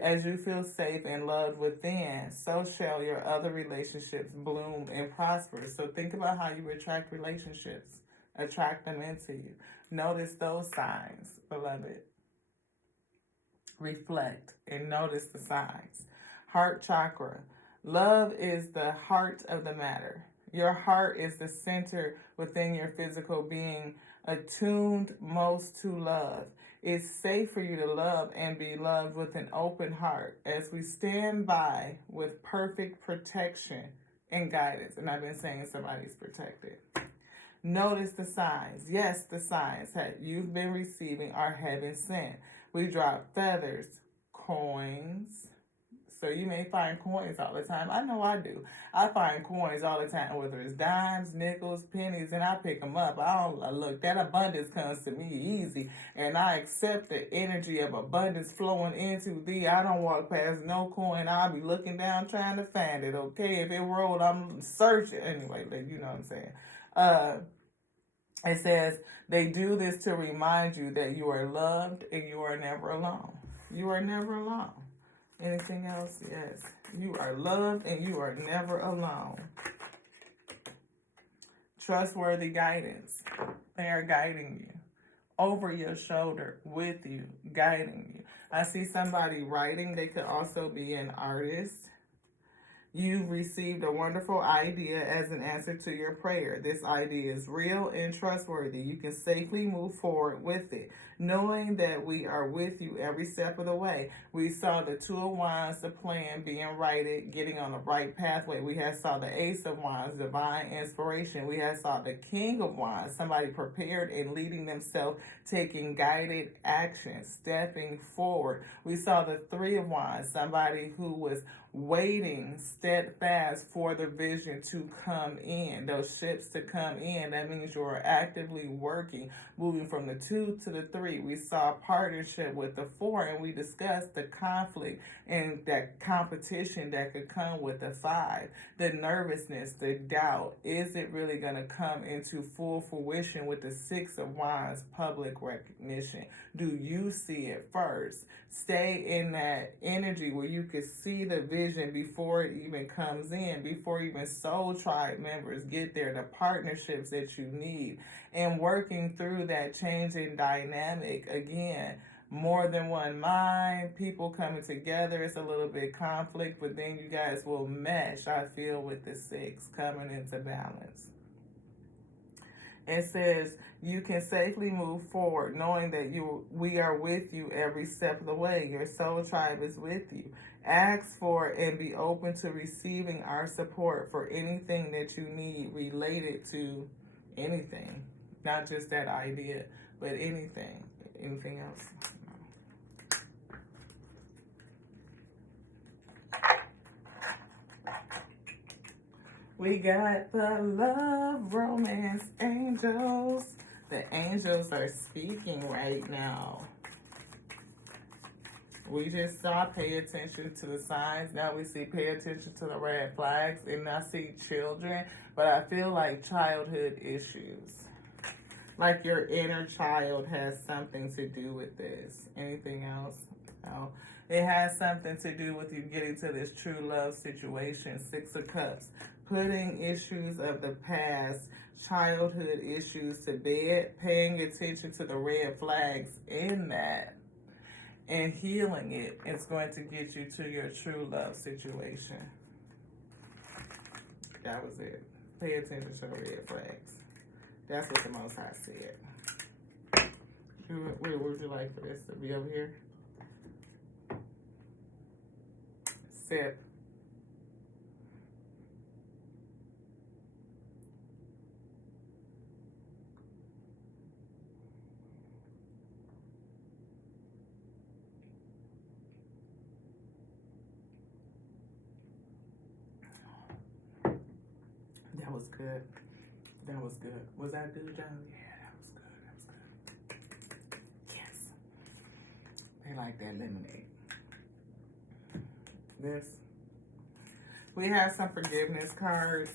As you feel safe and loved within, so shall your other relationships bloom and prosper. So think about how you attract relationships. Attract them into you. Notice those signs, beloved. Reflect and notice the signs. Heart chakra. Love is the heart of the matter. Your heart is the center within your physical being, attuned most to love. It's safe for you to love and be loved with an open heart as we stand by with perfect protection and guidance. And I've been saying somebody's protected. Notice the signs. Yes, the signs that you've been receiving are heaven sent. We drop feathers, coins. So you may find coins all the time. I know I do. I find coins all the time, whether it's dimes, nickels, pennies, and I pick them up. Look, that abundance comes to me easy, and I accept the energy of abundance flowing into thee. I don't walk past no coin. I'll be looking down trying to find it, okay? If it rolled, I'm searching. Anyway, you know what I'm saying. It says, they do this to remind you that you are loved and you are never alone. You are never alone. Anything else? Yes. You are loved and you are never alone. Trustworthy guidance. They are guiding you. Over your shoulder, with you, guiding you. I see somebody writing. They could also be an artist. You've received a wonderful idea as an answer to your prayer. This idea is real and trustworthy. You can safely move forward with it, knowing that we are with you every step of the way. We saw the 2 of Wands, the plan being righted, getting on the right pathway. We had saw the Ace of Wands, divine inspiration. We had saw the King of Wands, somebody prepared and leading themselves, taking guided action, stepping forward. We saw the 3 of Wands, somebody who was waiting steadfast for the vision to come in, those ships to come in. That means you are actively working, moving from the 2 to the 3. We saw partnership with the 4, and we discussed the conflict and that competition that could come with the 5, the nervousness, the doubt. Is it really going to come into full fruition with the 6 of Wands, public recognition? Do you see it first? Stay in that energy where you can see the vision before it even comes in, before even soul tribe members get there, the partnerships that you need, and working through that changing dynamic. Again, more than one mind, people coming together. It's a little bit conflict, but then you guys will mesh, I feel, with the 6 coming into balance. It says you can safely move forward knowing that we are with you every step of the way. Your soul tribe is with you. Ask for and be open to receiving our support for anything that you need related to anything. Not just that idea, but anything. Anything else? We got the love romance angels. The angels are speaking right now. We just saw pay attention to the signs. Now we see pay attention to the red flags. And I see children. But I feel like childhood issues. Like your inner child has something to do with this. Anything else? No. It has something to do with you getting to this true love situation. Six of Cups. Putting issues of the past, childhood issues to bed. Paying attention to the red flags in that. And healing it. It's going to get you to your true love situation. That was it. Pay attention to the red flags. That's what the Most High said. Where would you like for this to be over here? Sip. That was good. That was good. Was that good, John? Yeah, that was good. That was good. Yes. They like that lemonade. This. We have some forgiveness cards.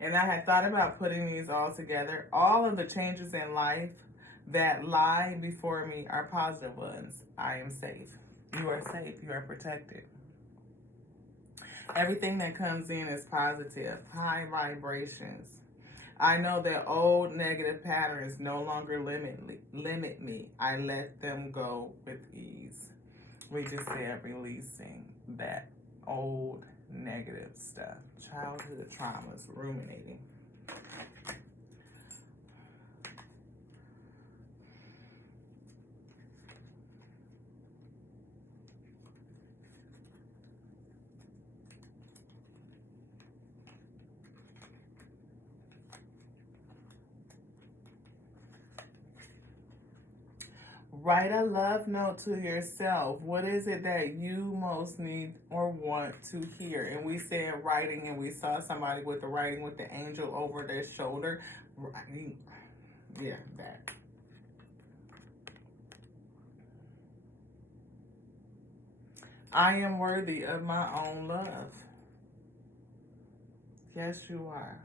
And I had thought about putting these all together. All of the changes in life that lie before me are positive ones. I am safe. You are safe. You are protected. Everything that comes in is positive, high vibrations. I know that old negative patterns no longer limit me. I let them go with ease. We just said releasing that old negative stuff, childhood traumas, ruminating. Write a love note to yourself. What is it that you most need or want to hear? And we said writing, and we saw somebody with the writing with the angel over their shoulder. Writing. Yeah, that. I am worthy of my own love. Yes, you are.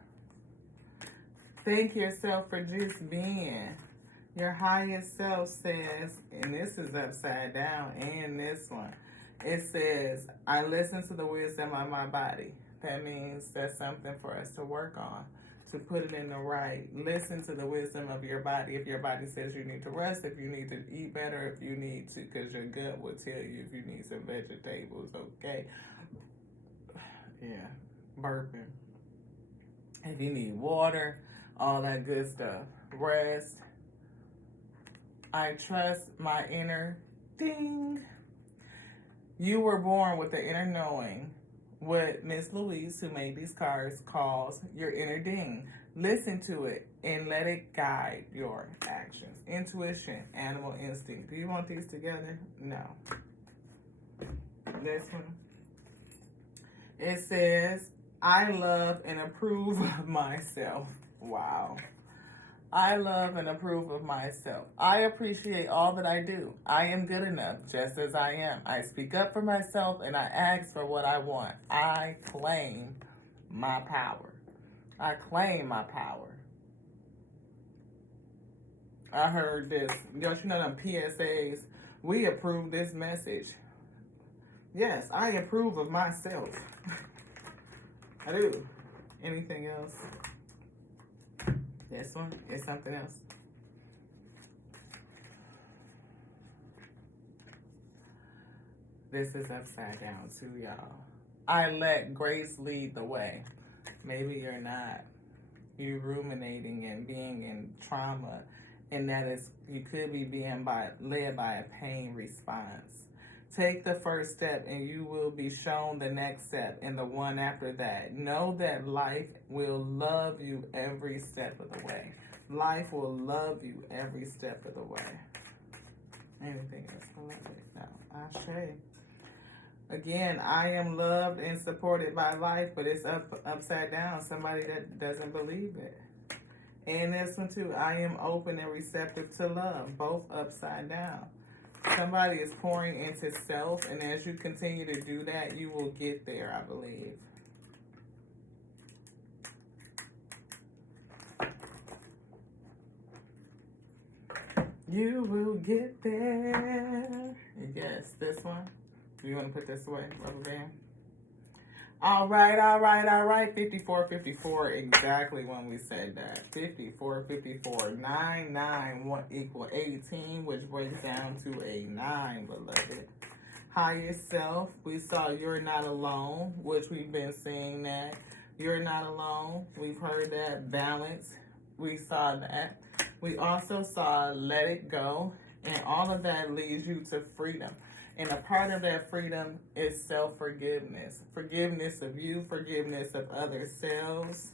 Thank yourself for just being. Your highest self says, and this is upside down, and this one, it says, I listen to the wisdom of my body. That means that's something for us to work on, to put it in the right. Listen to the wisdom of your body. If your body says you need to rest, if you need to eat better, if you need to, because your gut will tell you if you need some vegetables, okay? Yeah, burping. If you need water, all that good stuff. Rest. I trust my inner ding. You were born with the inner knowing, what Miss Louise, who made these cards, calls your inner ding. Listen to it and let it guide your actions. Intuition, animal instinct. Do you want these together? No. This one. It says, I love and approve of myself. Wow. I love and approve of myself. I appreciate all that I do. I am good enough just as I am. I speak up for myself and I ask for what I want. I claim my power. I claim my power. I heard this. Don't you know them PSAs? We approve this message. Yes, I approve of myself. I do. Anything else? This one is something else. This is upside down too, y'all. I let grace lead the way. Maybe you're not. You're ruminating and being in trauma, and that is, you could be being led by a pain response. Take the first step and you will be shown the next step and the one after that. Know that life will love you every step of the way. Life will love you every step of the way. Anything else? No. Ashe. Again, I am loved and supported by life, but it's upside down. Somebody that doesn't believe it. And this one too, I am open and receptive to love, both upside down. Somebody is pouring into self, and as you continue to do that, you will get there, I believe. You will get there. Yes, this one. You want to put this away, rubber band? All right, all right, all right. 54, exactly when we said that. 54, 9, 9 equal 18, which breaks down to a 9, beloved. Higher self, we saw you're not alone, which we've been seeing that. You're not alone. We've heard that. Balance, we saw that. We also saw let it go, and all of that leads you to freedom. And a part of that freedom is self-forgiveness. Forgiveness of you, forgiveness of other selves,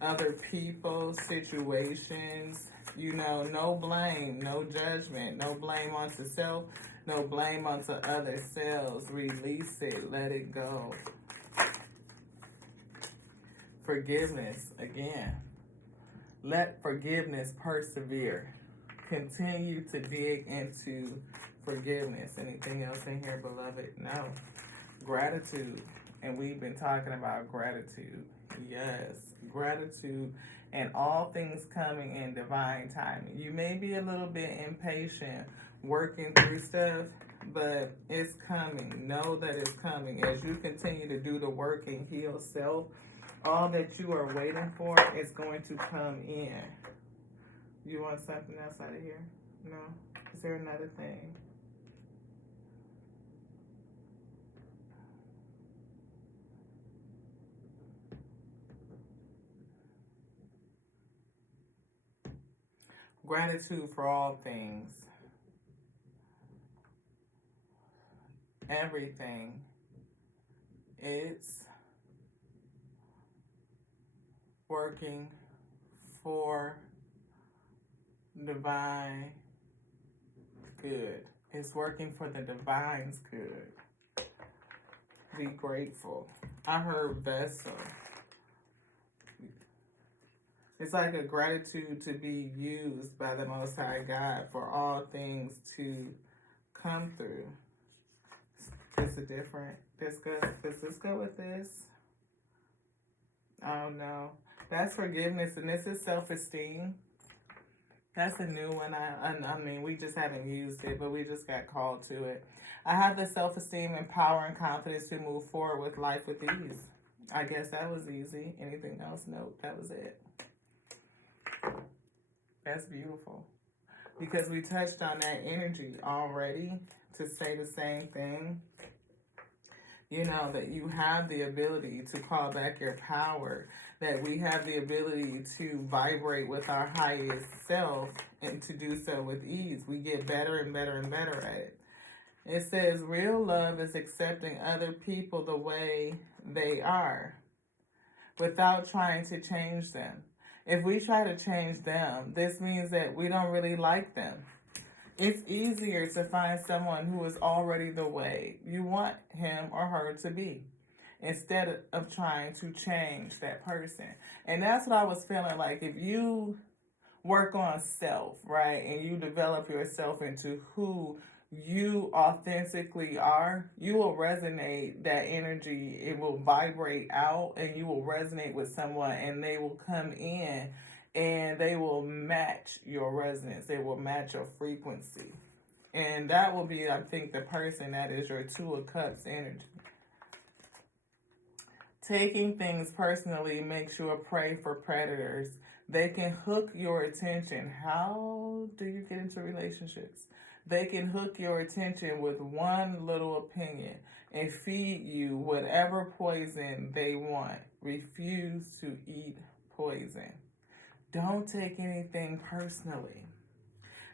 other people, situations. You know, no blame, no judgment, no blame onto self, no blame onto other selves. Release it, let it go. Forgiveness, again. Let forgiveness persevere. Continue to dig into forgiveness. Anything else in here, beloved? No. Gratitude. And we've been talking about gratitude. Yes. Gratitude and all things coming in divine timing. You may be a little bit impatient working through stuff, but it's coming. Know that it's coming. As you continue to do the work and heal self, all that you are waiting for is going to come in. You want something else out of here? No? Is there another thing? Gratitude for all things. Everything. It's working for divine good. It's working for the divine's good. Be grateful. I heard vessel. It's like a gratitude to be used by the Most High God for all things to come through. Is it different? Does this go with this? I don't know. That's forgiveness, and this is self-esteem. That's a new one. I mean, we just haven't used it, but we just got called to it. I have the self-esteem and power and confidence to move forward with life with ease. I guess that was easy. Anything else? Nope, that was it. That's beautiful. Because we touched on that energy already to say the same thing. You know, that you have the ability to call back your power, that we have the ability to vibrate with our highest self and to do so with ease. We get better and better and better at it. It says real love is accepting other people the way they are without trying to change them. If we try to change them, this means that we don't really like them. It's easier to find someone who is already the way you want him or her to be instead of trying to change that person. And that's what I was feeling like. If you work on self, right, and you develop yourself into who you authentically are, you will resonate that energy. It will vibrate out and you will resonate with someone and they will come in and they will match your resonance. They will match your frequency. And that will be, I think, the person that is your Two of Cups energy. Taking things personally makes you a prey for predators. They can hook your attention. How do you get into relationships? They can hook your attention with one little opinion and feed you whatever poison they want. Refuse to eat poison. Don't take anything personally.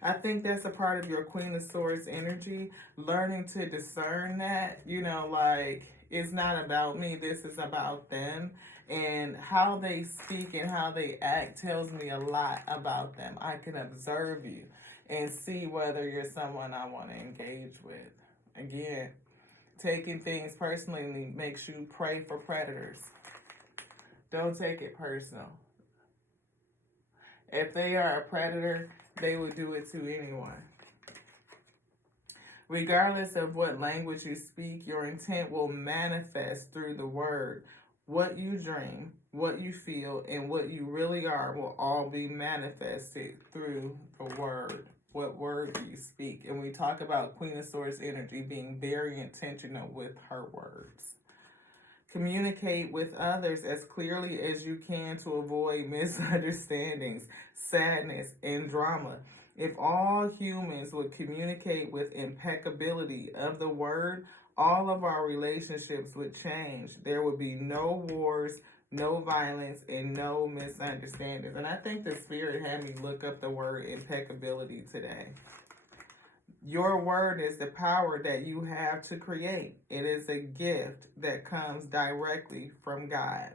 I think that's a part of your Queen of Swords energy, learning to discern that, you know, like, it's not about me, this is about them. And how they speak and how they act tells me a lot about them. I can observe you and see whether you're someone I want to engage with. Again, taking things personally makes you prey for predators. Don't take it personal. If they are a predator, they would do it to anyone. Regardless of what language you speak, your intent will manifest through the word. What you dream, what you feel, and what you really are will all be manifested through the word. What word do you speak? And we talk about Queen of Swords energy being very intentional with her words. Communicate with others as clearly as you can to avoid misunderstandings, sadness, and drama. If all humans would communicate with impeccability of the word, all of our relationships would change. There would be no wars, no violence, and no misunderstandings. And I think the Spirit had me look up the word impeccability today. Your word is the power that you have to create. It is a gift that comes directly from God.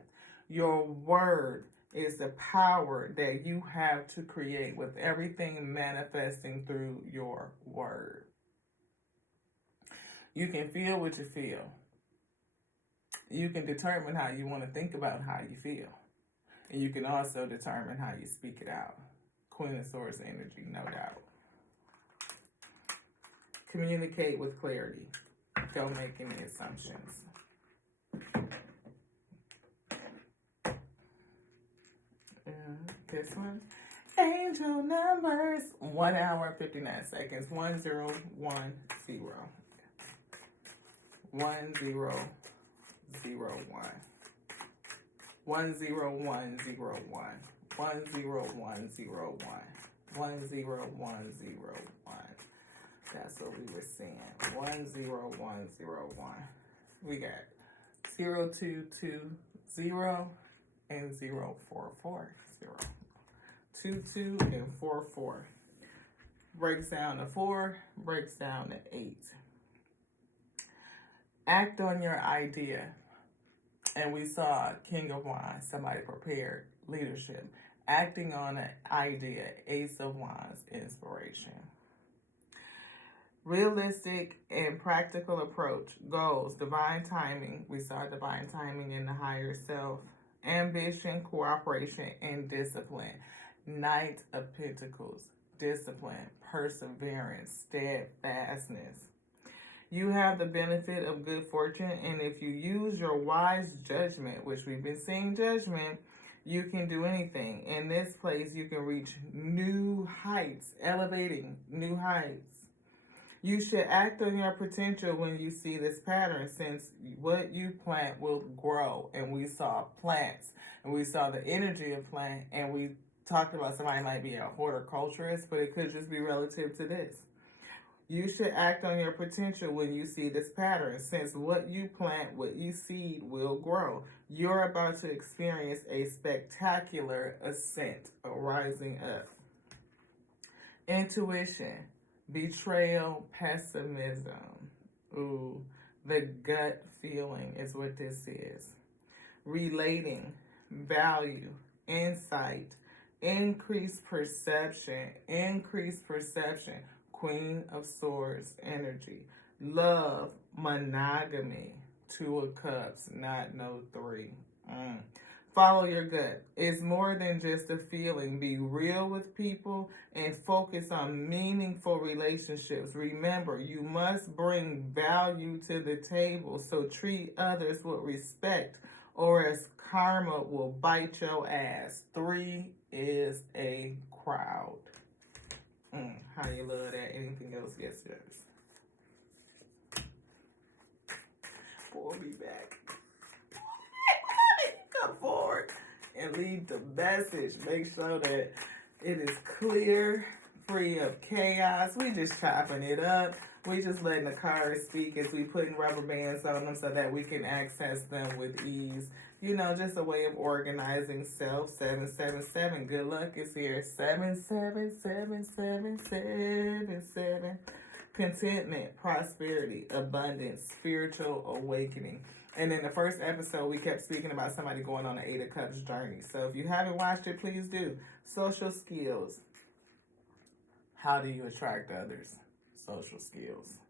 Your word is the power that you have to create, with everything manifesting through your word. You can feel what you feel. You can determine how you want to think about how you feel. And you can also determine how you speak it out. Queen of Swords energy, no doubt. Communicate with clarity. Don't make any assumptions. This one. Angel numbers. 1 hour, 59 seconds. 1010. 1001. 10101. 10101. 10101. That's what we were seeing. 10101. We got 0220 and 0440. 22 and 44. Breaks down to 4, breaks down to 8. Act on your idea. And we saw King of Wands, somebody prepared leadership. Acting on an idea, Ace of Wands, inspiration. Realistic and practical approach, goals, divine timing. We saw divine timing in the higher self. Ambition, cooperation, and discipline. Knight of Pentacles, discipline, perseverance, steadfastness. You have the benefit of good fortune, and if you use your wise judgment, which we've been seeing judgment, you can do anything. In this place, you can reach new heights, elevating new heights. You should act on your potential when you see this pattern, since what you plant will grow. And we saw plants, and we saw the energy of plant, and we talked about somebody might be a horticulturist, but it could just be relative to this. You should act on your potential when you see this pattern, since what you plant, what you seed will grow. You're about to experience a spectacular ascent, a rising up. Intuition, betrayal, pessimism. Ooh, the gut feeling is what this is. Relating, value, insight, increased perception, Queen of Swords energy. Love, monogamy, 2 of Cups, not no 3. Follow your gut. It's more than just a feeling. Be real with people and focus on meaningful relationships. Remember, you must bring value to the table, so treat others with respect, or as karma will bite your ass. 3 is a crowd. How you love that? Anything else? Yes, yes. Pull me back. Come forward and leave the message. Make sure that it is clear, free of chaos. We just chopping it up. We just letting the cards speak as we putting rubber bands on them so that we can access them with ease. You know, just a way of organizing self. 777. Good luck is here. 7777777. Contentment, prosperity, abundance, spiritual awakening. And in the first episode, we kept speaking about somebody going on an 8 of Cups journey. So if you haven't watched it, please do. Social skills. How do you attract others? Social skills.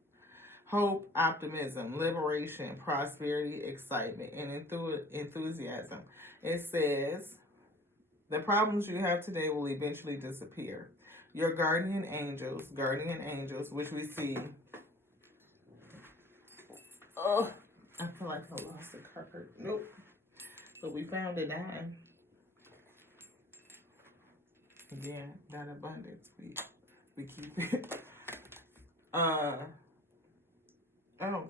Hope, optimism, liberation, prosperity, excitement, and enthusiasm. It says, the problems you have today will eventually disappear. Your guardian angels, which we see Oh, I feel like I lost the card. Nope. But we found it nine. Again, that abundance. We keep it.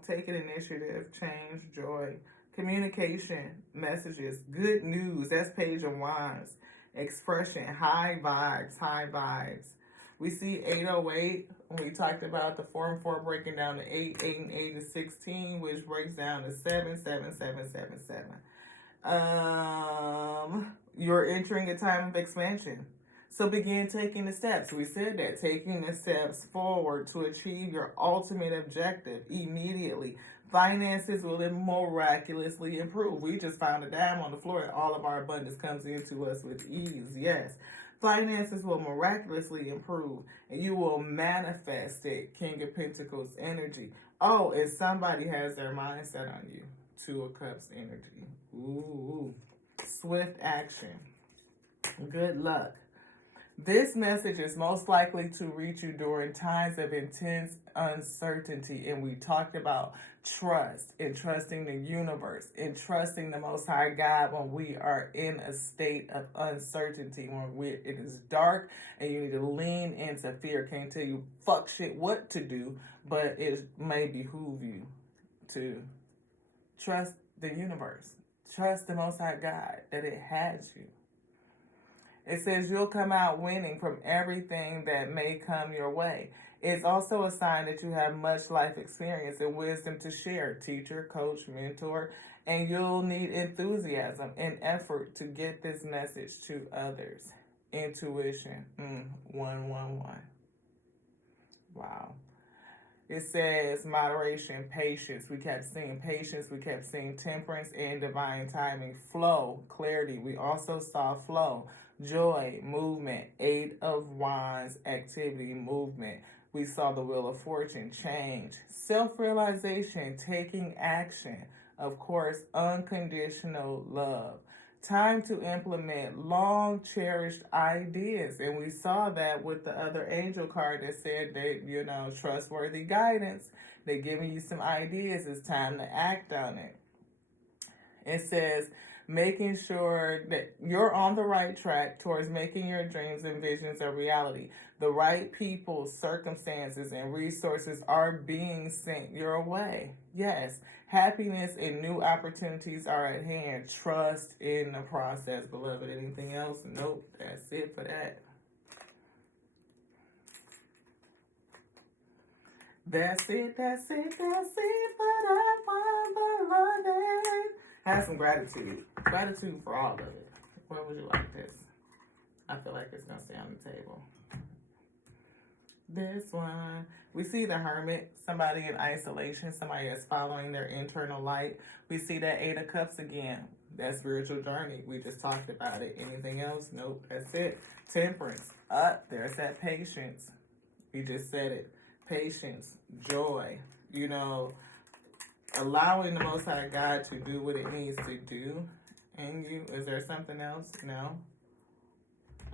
Taking initiative, change, joy, communication, messages, good news. That's Page of Wands. Expression, high vibes, high vibes. We see 808 when we talked about the 4 and 4 breaking down to 8, 8 and 8 is 16, which breaks down to 7, 7, 7, 7, 7. You're entering a time of expansion. So begin taking the steps. We said that, taking the steps forward to achieve your ultimate objective immediately. Finances will miraculously improve. We just found a dime on the floor and all of our abundance comes into us with ease. Yes. Finances will miraculously improve and you will manifest it. King of Pentacles energy. Oh, and somebody has their mind set on you. 2 of Cups energy. Ooh. Swift action. Good luck. This message is most likely to reach you during times of intense uncertainty. And we talked about trust and trusting the universe and trusting the Most High God when we are in a state of uncertainty, when it is dark and you need to lean into fear. Can't tell you fuck shit what to do, but it may behoove you to trust the universe. Trust the Most High God that it has you. It says you'll come out winning from everything that may come your way. It's also a sign that you have much life experience and wisdom to share. Teacher, coach, mentor, and you'll need enthusiasm and effort to get this message to others. Intuition, 111. Wow. It says moderation, patience. We kept seeing patience. We kept seeing temperance and divine timing. Flow, clarity. We also saw flow. Joy, movement. 8 of Wands, activity, movement. We saw the Wheel of Fortune, change. Self-realization, taking action. Of course, unconditional love. Time to implement long cherished ideas. And we saw that with the other angel card that said that, trustworthy guidance. They're giving you some ideas. It's time to act on it. It says making sure that you're on the right track towards making your dreams and visions a reality. The right people, circumstances, and resources are being sent your way. Yes. Happiness and new opportunities are at hand. Trust in the process, beloved. Anything else? Nope. That's it for that. That's it for that one, beloved. Have some gratitude. Gratitude for all of it. Where would you like this? I feel like it's going to stay on the table. This one. We see the Hermit, somebody in isolation, somebody that's following their internal light. We see that 8 of Cups again. That spiritual journey. We just talked about it. Anything else? Nope. That's it. Temperance. There's that patience. We just said it. Patience. Joy. Allowing the Most High God to do what it needs to do. And is there something else? No.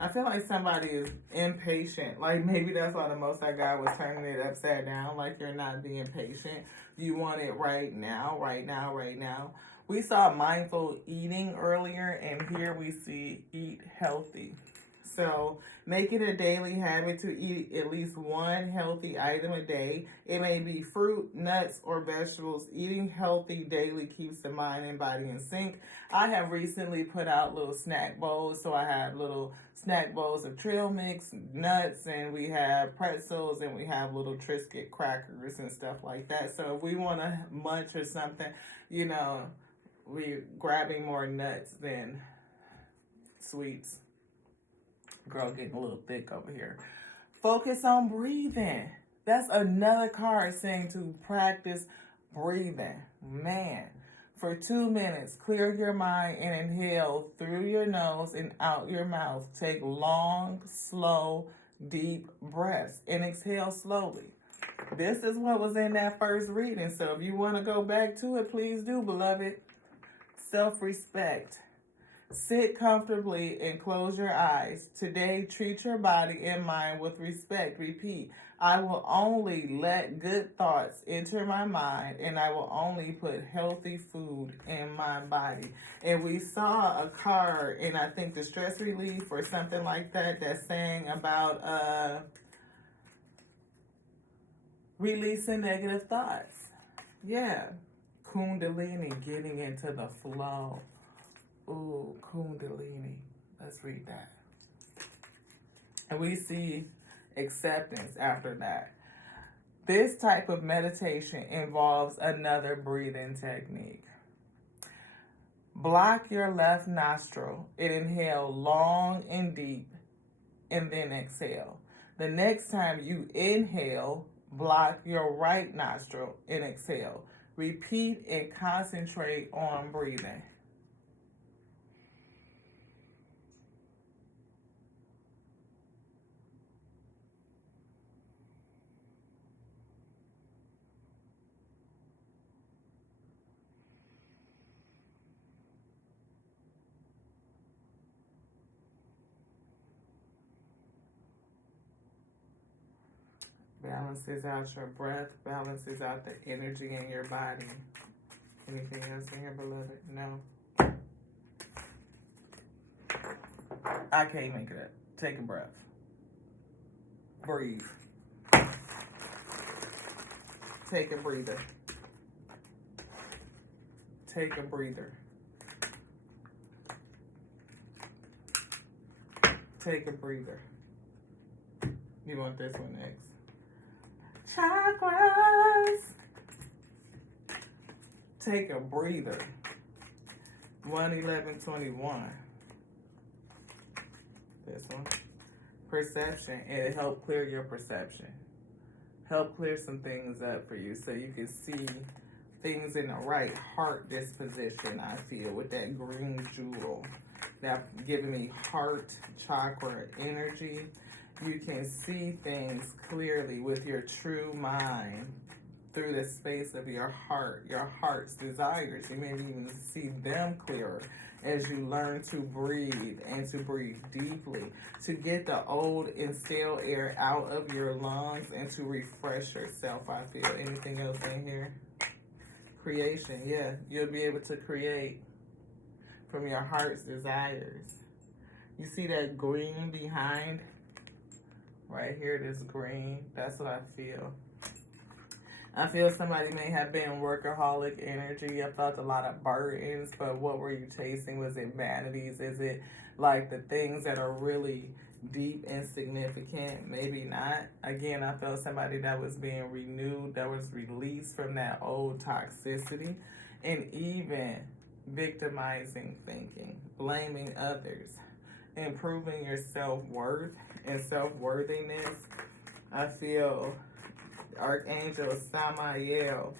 I feel like somebody is impatient. Like maybe that's why the Most High God was turning it upside down. Like you're not being patient. You want it right now, right now, right now. We saw mindful eating earlier, and here we see eat healthy. So make it a daily habit to eat at least one healthy item a day. It may be fruit, nuts, or vegetables. Eating healthy daily keeps the mind and body in sync. I have recently put out little snack bowls. So I have little snack bowls of trail mix, nuts, and we have pretzels, and we have little Triscuit crackers and stuff like that. So if we want to munch or something, we're grabbing more nuts than sweets. Girl getting a little thick over here. Focus on breathing. That's another card saying to practice breathing. Man, for 2 minutes, clear your mind and inhale through your nose and out your mouth. Take long, slow, deep breaths and exhale slowly. This is what was in that first reading. So if you want to go back to it, please do, beloved. Self-respect. Sit comfortably and close your eyes. Today, treat your body and mind with respect. Repeat, I will only let good thoughts enter my mind, and I will only put healthy food in my body. And we saw a card, and I think the stress relief or something like that, that's saying about releasing negative thoughts. Yeah. Kundalini, getting into the flow. Ooh, Kundalini. Let's read that. And we see acceptance after that. This type of meditation involves another breathing technique. Block your left nostril and inhale long and deep, and then exhale. The next time you inhale, block your right nostril and exhale. Repeat and concentrate on breathing. Balances out your breath, balances out the energy in your body. Anything else in here, beloved? No. I can't make it up. Take a breath. Breathe. Take a breather. Take a breather. Take a breather. You want this one next. Chakras. Take a breather. 11121. This one. Perception. It help clear your perception. Help clear some things up for you so you can see things in the right heart disposition, I feel, with that green jewel. That giving me heart chakra energy. You can see things clearly with your true mind through the space of your heart's desires. You may even see them clearer as you learn to breathe and to breathe deeply, to get the old and stale air out of your lungs and to refresh yourself, I feel. Anything else in here? Creation, yeah. You'll be able to create from your heart's desires. You see that green behind? Right here, this green. That's what I feel. I feel somebody may have been workaholic energy. I felt a lot of burdens, but what were you chasing? Was it vanities? Is it like the things that are really deep and significant? Maybe not. Again, I felt somebody that was being renewed, that was released from that old toxicity, and even victimizing thinking, blaming others, improving your self-worth and self-worthiness. I feel Archangel Samael.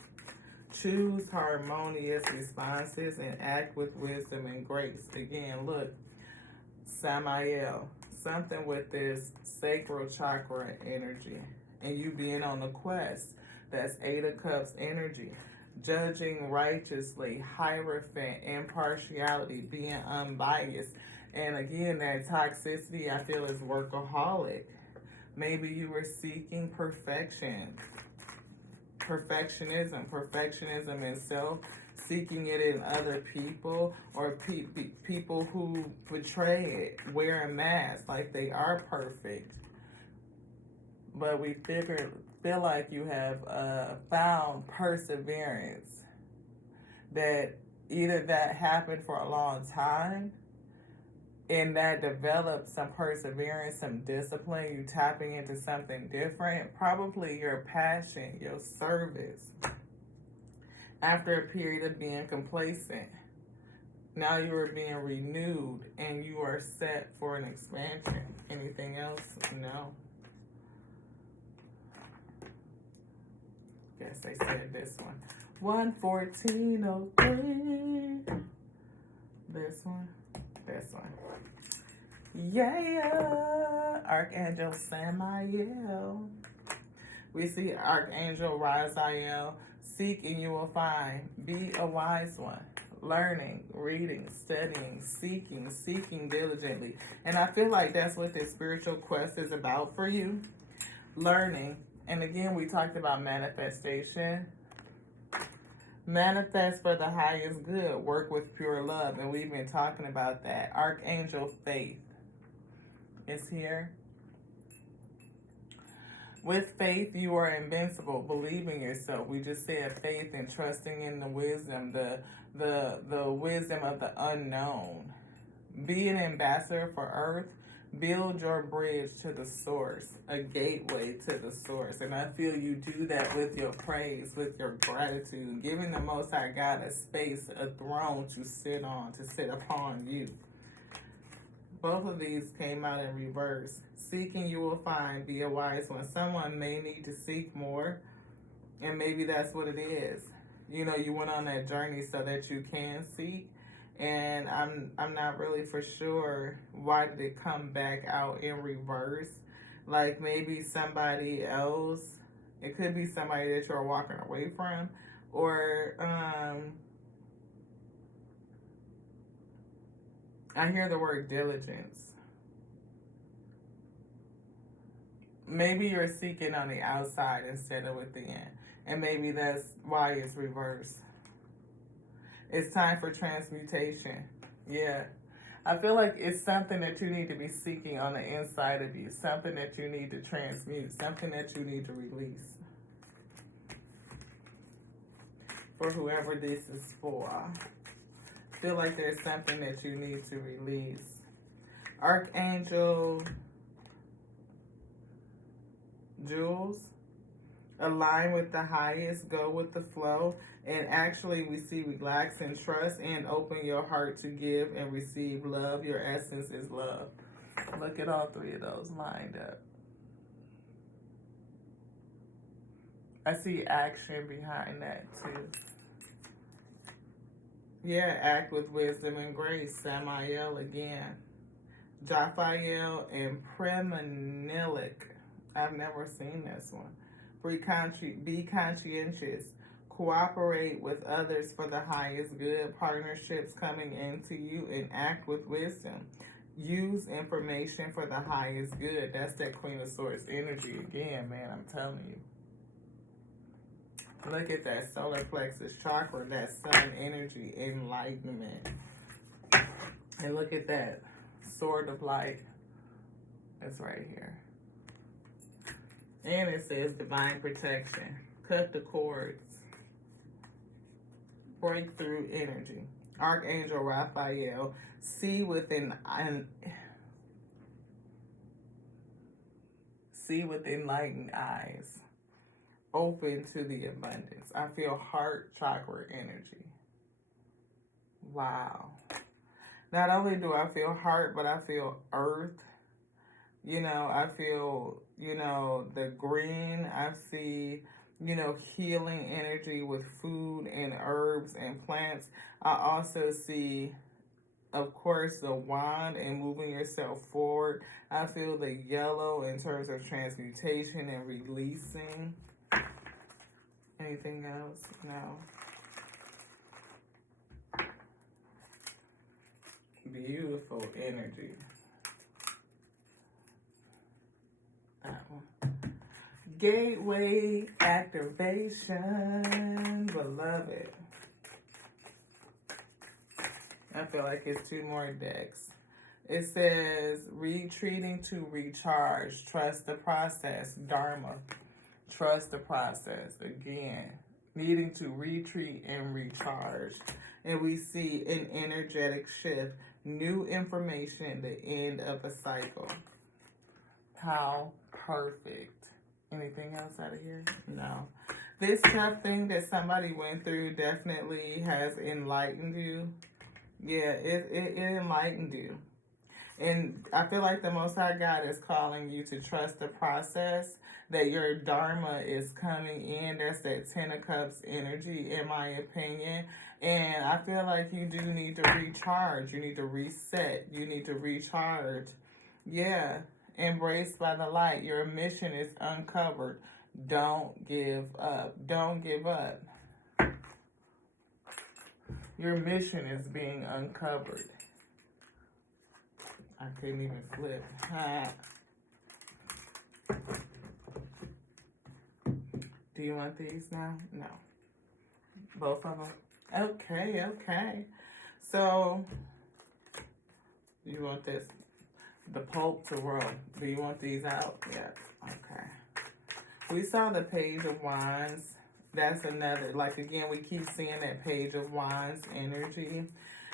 Choose harmonious responses and act with wisdom and grace. Again, look, Samael, something with this sacral chakra energy, and you being on the quest. That's 8 of Cups energy. Judging righteously, Hierophant, impartiality, being unbiased. And again, that toxicity I feel is workaholic. Maybe you were seeking perfection. Perfectionism in self, seeking it in other people, or people who betray it, wear a mask like they are perfect. But we feel like you have found perseverance. That either that happened for a long time, and that develops some perseverance, some discipline, you tapping into something different, probably your passion, your service. After a period of being complacent, now you are being renewed and you are set for an expansion. Anything else? No. Guess they said this one. 11403. This one. This one. Yeah. Archangel Samael. We see Archangel Raziel. Seek and you will find. Be a wise one. learning, reading, studying, seeking diligently. And I feel like that's what this spiritual quest is about for you. Learning. And again, we talked about manifestation. Manifest for the highest good. Work with pure love. And we've been talking about that. Archangel Faith is here. With faith, you are invincible. Believe in yourself. We just said faith and trusting in the wisdom, the wisdom of the unknown. Be an ambassador for Earth. Build your bridge to the source, a gateway to the source. And I feel you do that with your praise, with your gratitude, giving the Most High God a space, a throne to sit on, to sit upon you. Both of these came out in reverse. Seeking you will find, be a wise one. Someone may need to seek more, and maybe that's what it is. You know, you went on that journey so that you can seek, and I'm not really for sure why did it come back out in reverse. Like maybe somebody else, it could be somebody that you're walking away from, or I hear the word diligence. Maybe you're seeking on the outside instead of within. And maybe that's why it's reversed. It's time for transmutation. Yeah. I feel like it's something that you need to be seeking on the inside of you. Something that you need to transmute. Something that you need to release. For whoever this is for. I feel like there's something that you need to release. Archangel Jules, align with the highest, go with the flow, and actually we see relax and trust and open your heart to give and receive love. Your essence is love. Look at all three of those lined up. I see action behind that too. Yeah, act with wisdom and grace. Samael again. Jophiel and Preminilik. I've never seen this one. Be conscientious. Cooperate with others for the highest good. Partnerships coming into you, and act with wisdom. Use information for the highest good. That's that Queen of Swords energy again, man. I'm telling you. Look at that solar plexus chakra, that sun energy, enlightenment. And look at that sword of light. It's right here. And it says divine protection. Cut the cords. Breakthrough energy. Archangel Raphael. See with enlightened eyes. Open to the abundance. I feel heart chakra energy. Wow. Not only do I feel heart, but I feel earth. You know, I feel, you know, the green. I see, you know, healing energy with food and herbs and plants. I also see, of course, the wand and moving yourself forward. I feel the yellow in terms of transmutation and releasing. Anything else? No. Beautiful energy. That one. Gateway activation. Beloved. I feel like it's two more decks. It says retreating to recharge. Trust the process. Dharma. Trust the process. Again, needing to retreat and recharge. And we see an energetic shift. New information, the end of a cycle. How perfect. Anything else out of here? No. This tough thing that somebody went through definitely has enlightened you. Yeah, it enlightened you. And I feel like the Most High God is calling you to trust the process, that your Dharma is coming in. That's that Ten of Cups energy, in my opinion. And I feel like you do need to recharge. You need to reset. You need to recharge. Yeah. Embraced by the light. Your mission is uncovered. Don't give up. Don't give up. Your mission is being uncovered. I couldn't even flip. Do you want these now? No. Both of them? Okay, okay. So, you want this? The Pope to roll. Do you want these out? Yeah. Okay. We saw the Page of Wands. That's another, like, again, we keep seeing that Page of Wands energy.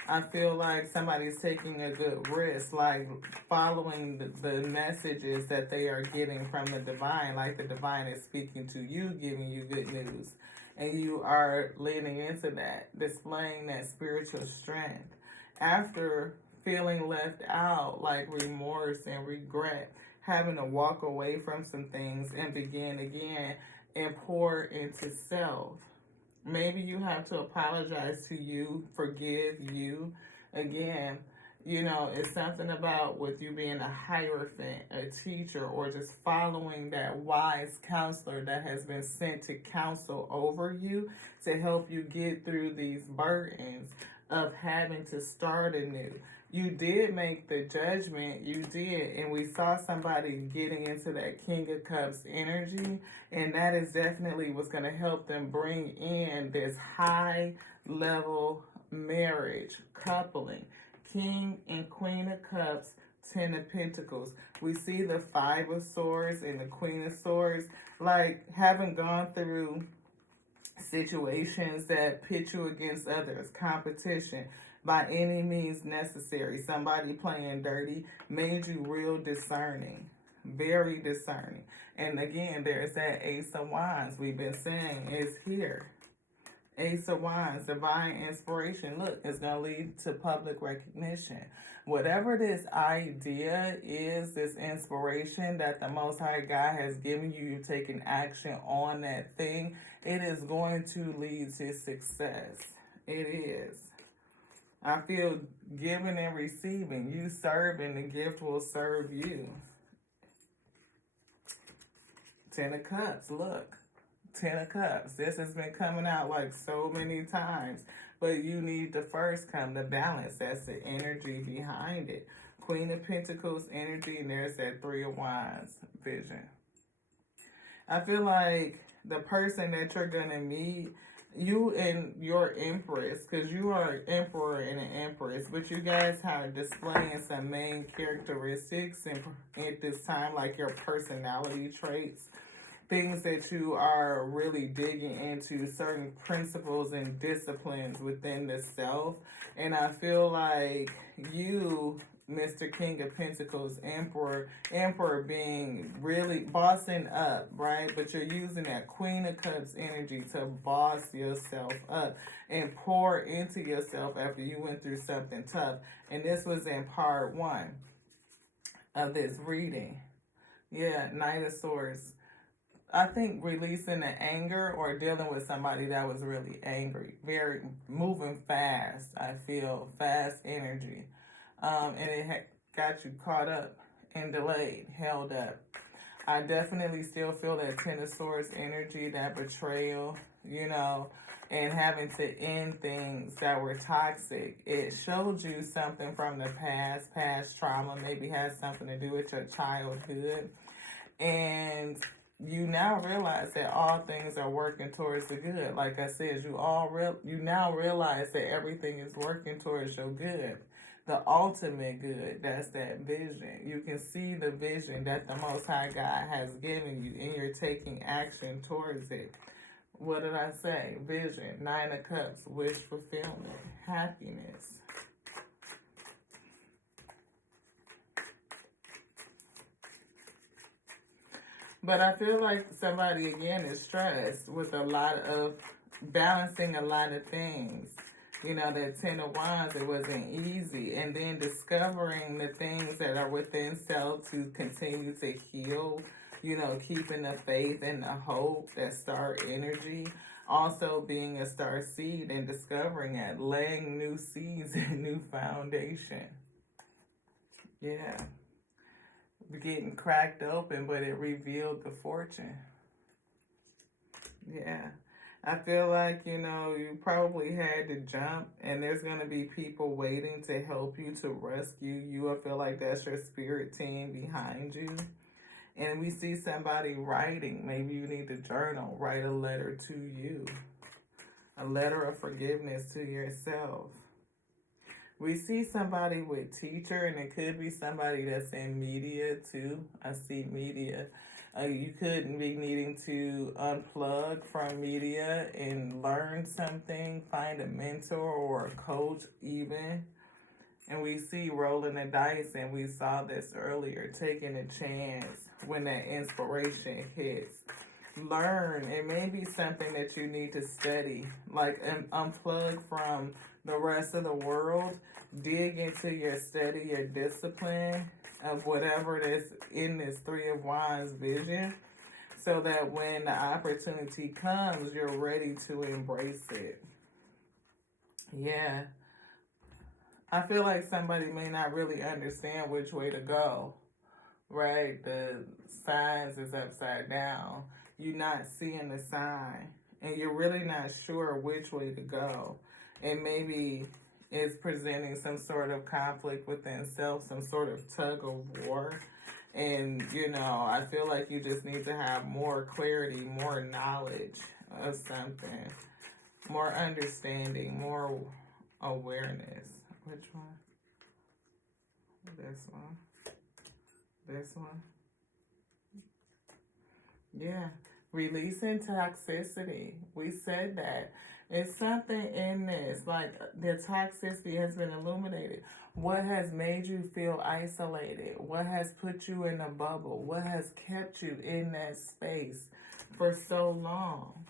I feel like somebody's taking a good risk, like following the messages that they are getting from the divine, like the divine is speaking to you, giving you good news. And you are leaning into that, displaying that spiritual strength. After feeling left out, like remorse and regret, having to walk away from some things and begin again and pour into self. Maybe you have to apologize to you, forgive you. Again, you know, it's something about with you being a hierophant, a teacher, or just following that wise counselor that has been sent to counsel over you to help you get through these burdens of having to start anew. You did make the judgment, you did, and we saw somebody getting into that King of Cups energy, and that is definitely what's going to help them bring in this high level marriage, coupling. King and Queen of Cups, 10 of Pentacles. We see the 5 of Swords and the Queen of Swords, like having gone through situations that pit you against others, competition by any means necessary. Somebody playing dirty made you real discerning, very discerning. And again, there's that Ace of Wands we've been saying is here. Ace of Wands, divine inspiration. Look, it's going to lead to public recognition. Whatever this idea is, this inspiration that the Most High God has given you, you're taking action on that thing, it is going to lead to success. It is. I feel giving and receiving. You serve and the gift will serve you. 10 of Cups, look. 10 of Cups. This has been coming out like so many times. But you need to first come to balance. That's the energy behind it. Queen of Pentacles energy, and there's that 3 of Wands vision. I feel like the person that you're going to meet, you and your Empress, because you are an Emperor and an Empress, but you guys are displaying some main characteristics at this time, like your personality traits. Things that you are really digging into, certain principles and disciplines within the self. And I feel like you, Mr. King of Pentacles, Emperor being really bossing up, right? But you're using that Queen of Cups energy to boss yourself up and pour into yourself after you went through something tough. And this was in part 1 of this reading. Yeah, Knight of Swords. I think releasing the anger or dealing with somebody that was really angry, very moving fast. I feel fast energy, and it got you caught up and delayed, held up. I definitely still feel that 10 of Swords energy, that betrayal, you know, and having to end things that were toxic. It showed you something from the past trauma, maybe has something to do with your childhood, and you now realize that all things are working towards the good. Like I said, you now realize that everything is working towards your good. The ultimate good, that's that vision. You can see the vision that the Most High God has given you, and you're taking action towards it. What did I say? Vision, 9 of Cups, wish fulfillment, happiness. But I feel like somebody, again, is stressed with a lot of balancing a lot of things. You know, that 10 of Wands, it wasn't easy. And then discovering the things that are within self to continue to heal. You know, keeping the faith and the hope, that star energy. Also being a star seed and discovering it. Laying new seeds and new foundation. Yeah. Getting cracked open, but it revealed the fortune. Yeah. I feel like, you know, you probably had to jump and there's going to be people waiting to help you, to rescue you. I feel like that's your spirit team behind you. And we see somebody writing. Maybe you need to journal, write a letter to you, a letter of forgiveness to yourself. We see somebody with teacher, and it could be somebody that's in media too. I see media. You could be needing to unplug from media and learn something, find a mentor or a coach even. And we see rolling the dice, and we saw this earlier, taking a chance when that inspiration hits. Learn. It may be something that you need to study, like unplug from the rest of the world, dig into your study, your discipline of whatever it is in this Three of Wands vision, so that when the opportunity comes, you're ready to embrace it. Yeah. I feel like somebody may not really understand which way to go, right? The signs is upside down. You're not seeing the sign, and you're really not sure which way to go. And maybe it's presenting some sort of conflict within self, some sort of tug of war. And, you know, I feel like you just need to have more clarity, more knowledge of something, more understanding, more awareness. Which one? This one. This one. Yeah. Releasing toxicity. We said that. It's something in this, like the toxicity has been illuminated. What has made you feel isolated? What has put you in a bubble? What has kept you in that space for so long?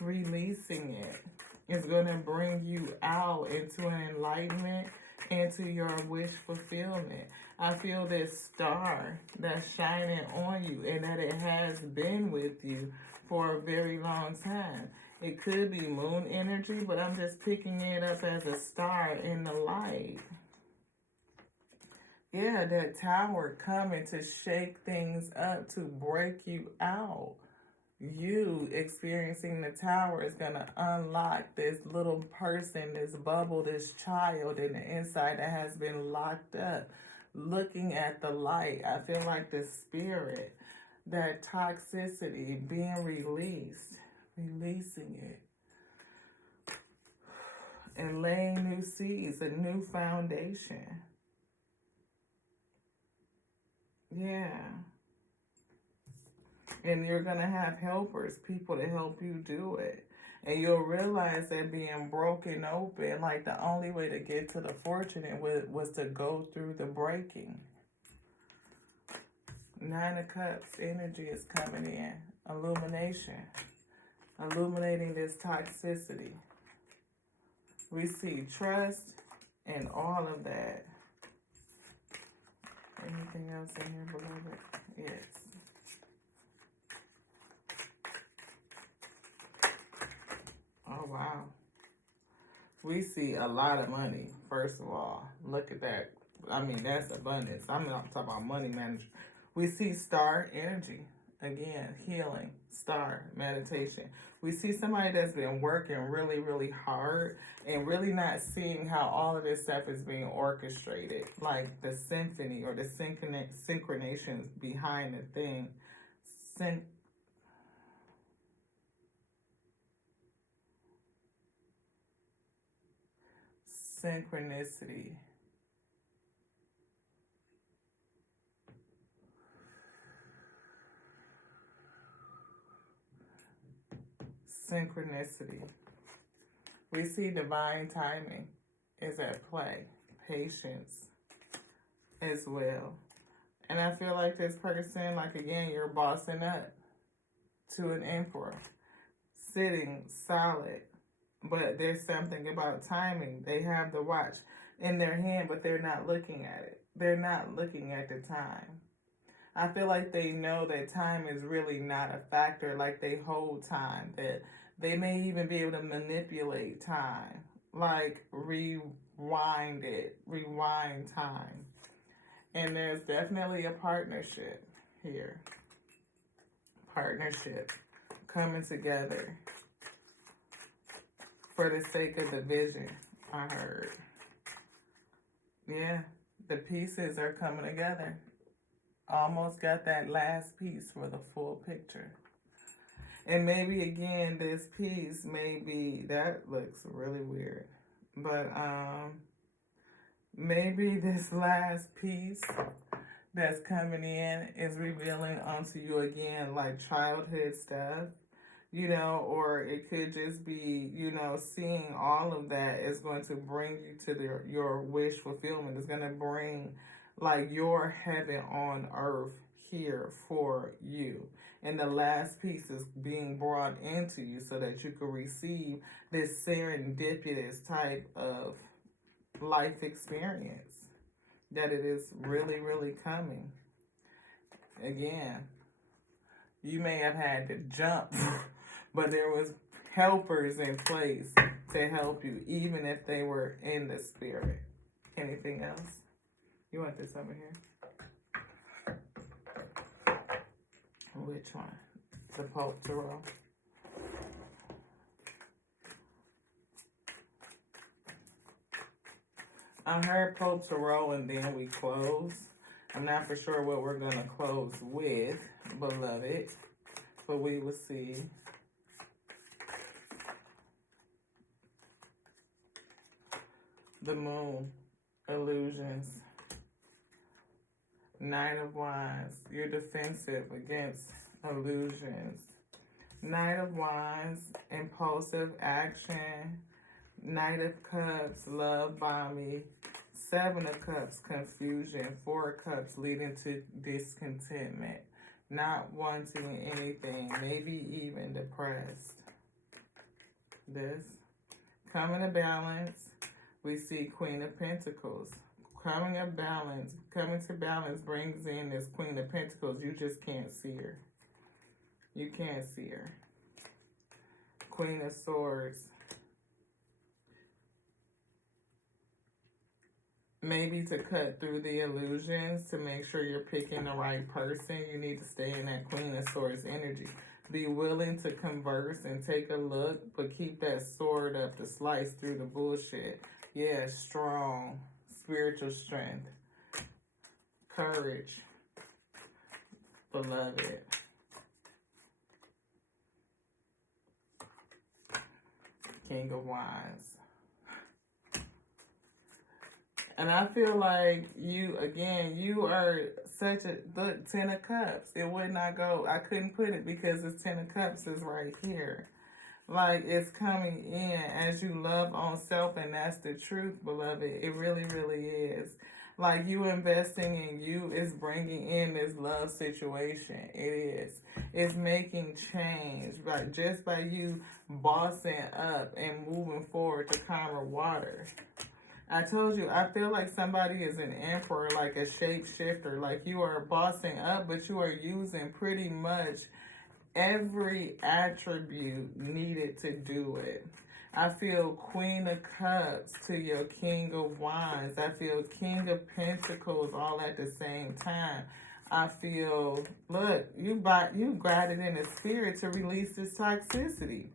Releasing it is going to bring you out into an enlightenment, into your wish fulfillment. I feel this star that's shining on you, and that it has been with you for a very long time. It could be moon energy, but I'm just picking it up as a star in the light. Yeah, that tower coming to shake things up, to break you out. You experiencing the tower is going to unlock this little person, this bubble, this child in the inside that has been locked up, looking at the light. I feel like the spirit, that toxicity being released, releasing it, and laying new seeds, a new foundation. Yeah. And you're going to have helpers, people to help you do it. And you'll realize that being broken open, like the only way to get to the fortunate was to go through the breaking. Nine of Cups energy is coming in. Illumination. Illuminating this toxicity. We see trust and all of that. Anything else in here, beloved? Yes. Oh, wow. We see a lot of money, first of all. Look at that. I mean, that's abundance. I'm not talking about money management. We see star energy. Again, healing, star, meditation. We see somebody that's been working really, really hard and really not seeing how all of this stuff is being orchestrated. Like the symphony or the synchronations behind the thing. Synchronicity. Synchronicity. We see divine timing is at play. Patience as well. And I feel like this person, like again, you're bossing up to an emperor. Sitting solid. But there's something about timing. They have the watch in their hand, but they're not looking at it. They're not looking at the time. I feel like they know that time is really not a factor, like they hold time, that they may even be able to manipulate time, like rewind time. And there's definitely a partnership here. Partnership coming together. for the sake of the vision, I heard. Yeah, the pieces are coming together. Almost got that last piece for the full picture. And maybe again, this piece, maybe that looks really weird. But maybe this last piece that's coming in is revealing onto you again, like childhood stuff, you know, or it could just be, you know, seeing all of that is going to bring you to your wish fulfillment. It's going to bring like your heaven on earth here for you. And the last piece is being brought into you so that you can receive this serendipitous type of life experience. That it is really, really coming. Again, you may have had to jump, but there was helpers in place to help you, even if they were in the spirit. Anything else? You want this over here? Which one? The Pope Tarot. I heard Pope Tarot and then we close. I'm not for sure what we're going to close with, beloved, but we will see. The Moon, illusions. Knight of Wands, you're defensive against illusions. Knight of Wands, impulsive action. Knight of Cups, love bombing. Seven of Cups, confusion. Four of Cups, leading to discontentment. Not wanting anything, maybe even depressed. This. Coming to balance, we see Queen of Pentacles. Coming to balance brings in this Queen of Pentacles. You just can't see her. You can't see her. Queen of Swords. Maybe to cut through the illusions, to make sure you're picking the right person, you need to stay in that Queen of Swords energy. Be willing to converse and take a look, but keep that sword up to slice through the bullshit. Yeah, strong, spiritual strength, courage, beloved. King of Wands. And I feel like you are such a, the 10 of Cups. It would not go. I couldn't put it because this 10 of Cups is right here. Like, it's coming in as you love on self, and that's the truth, beloved. It really, really is. Like, you investing in you is bringing in this love situation. It is. It's making change. Like, just by you bossing up and moving forward to calmer water. I told you, I feel like somebody is an emperor, like a shapeshifter. Like, you are bossing up, but you are using pretty much every attribute needed to do it. I feel Queen of Cups to your King of Wands. I feel King of Pentacles all at the same time. I feel, look, you got it in the spirit to release this toxicity.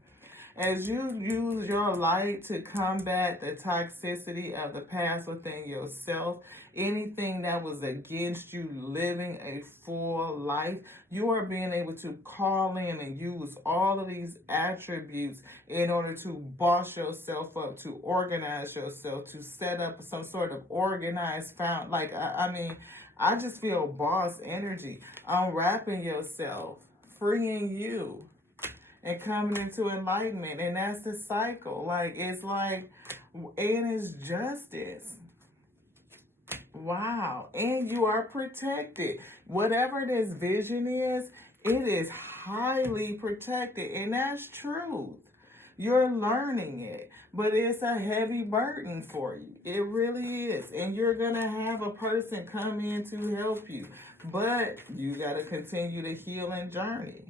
As you use your light to combat the toxicity of the past within yourself, anything that was against you living a full life, you are being able to call in and use all of these attributes in order to boss yourself up, to organize yourself, to set up some sort of organized I just feel boss energy. Unwrapping yourself, freeing you, and coming into enlightenment. And that's the cycle. Like, it's like, and it's justice. Wow. And you are protected. Whatever this vision is, it is highly protected. And that's truth. You're learning it. But it's a heavy burden for you. It really is. And you're going to have a person come in to help you. But you got to continue to heal and journey.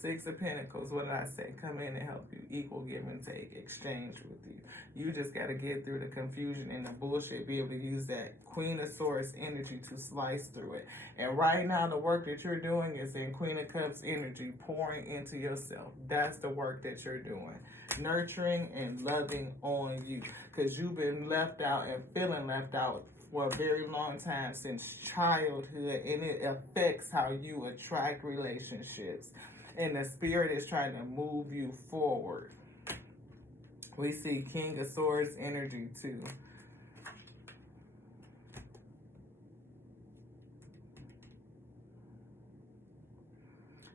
Six of Pentacles, what did I say? Come in and help you. Equal give and take. Exchange with you. You just got to get through the confusion and the bullshit. Be able to use that Queen of Swords energy to slice through it. And right now, the work that you're doing is in Queen of Cups energy, pouring into yourself. That's the work that you're doing. Nurturing and loving on you. Because you've been left out and feeling left out for a very long time, since childhood, and it affects how you attract relationships. And the spirit is trying to move you forward. We see King of Swords energy too.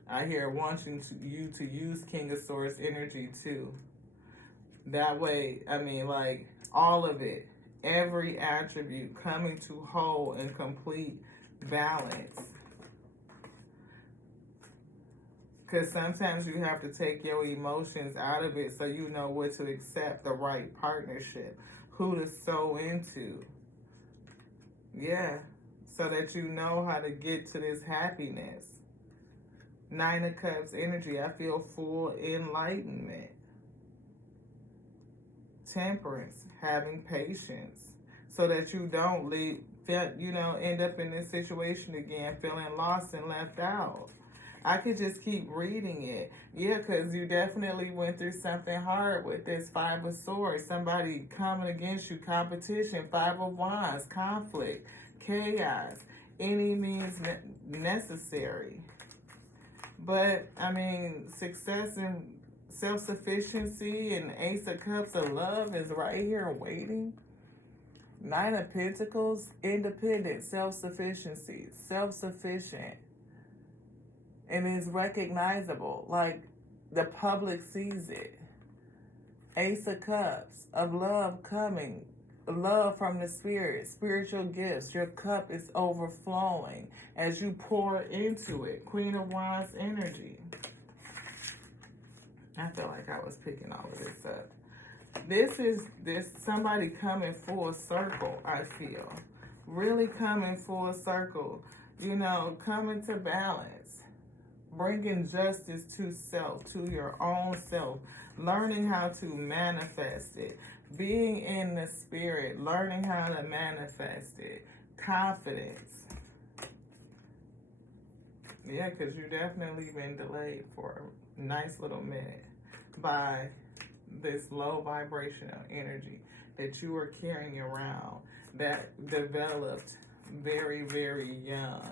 I hear wanting you to use King of Swords energy too. That way, I mean, like, all of it, every attribute coming to whole and complete balance. Because sometimes you have to take your emotions out of it so you know what to accept, the right partnership, who to sow into. Yeah, so that you know how to get to this happiness. Nine of Cups energy, I feel full enlightenment. Temperance, having patience, so that you don't end up in this situation again, feeling lost and left out. I could just keep reading it. Yeah, because you definitely went through something hard with this Five of Swords. Somebody coming against you, competition, Five of Wands, conflict, chaos, any means necessary. But, I mean, success and self-sufficiency and Ace of Cups of love is right here waiting. Nine of Pentacles, independent, self-sufficiency, self-sufficient. And it's recognizable, like the public sees it. Ace of Cups of love coming, love from the spirit, spiritual gifts. Your cup is overflowing as you pour into it. Queen of Wands energy. I feel like I was picking all of this up. This somebody coming full circle, I feel. Really coming full circle. You know, coming to balance. Bringing justice to self, to your own self. Learning how to manifest it. Being in the spirit. Learning how to manifest it. Confidence. Yeah, because you definitely been delayed for a nice little minute by this low vibrational energy that you were carrying around that developed very, very young.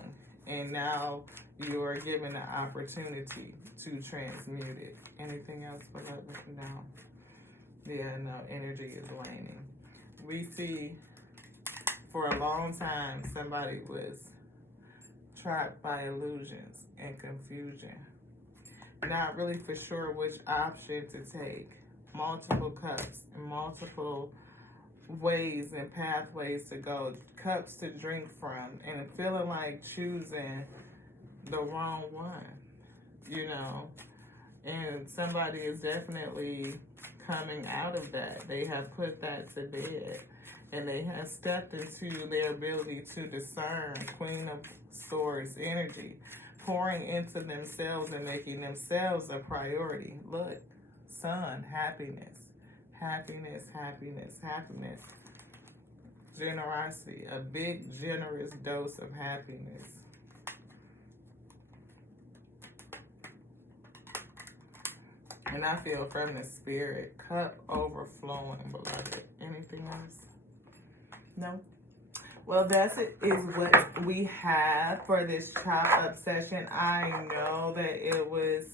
And now you are given the opportunity to transmute it. Anything else below looking down? Yeah, no, energy is waning. We see for a long time somebody was trapped by illusions and confusion. Not really for sure which option to take. Multiple cups and multiple ways and pathways to go, cups to drink from, and feeling like choosing the wrong one, you know. And somebody is definitely coming out of that. They have put that to bed, and they have stepped into their ability to discern. Queen of Swords energy, pouring into themselves and making themselves a priority. Look, Sun, happiness. Happiness, happiness, happiness. Generosity, a big, generous dose of happiness. And I feel from the spirit, cup overflowing, beloved. Anything else? No? Well, that's it, is what we have for this chop up session. I know that it was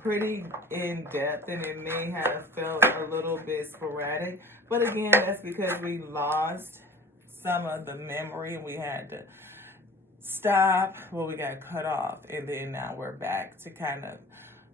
pretty in-depth and it may have felt a little bit sporadic, but again, that's because we lost some of the memory and we had to stop. Well, we got cut off, and then now we're back to kind of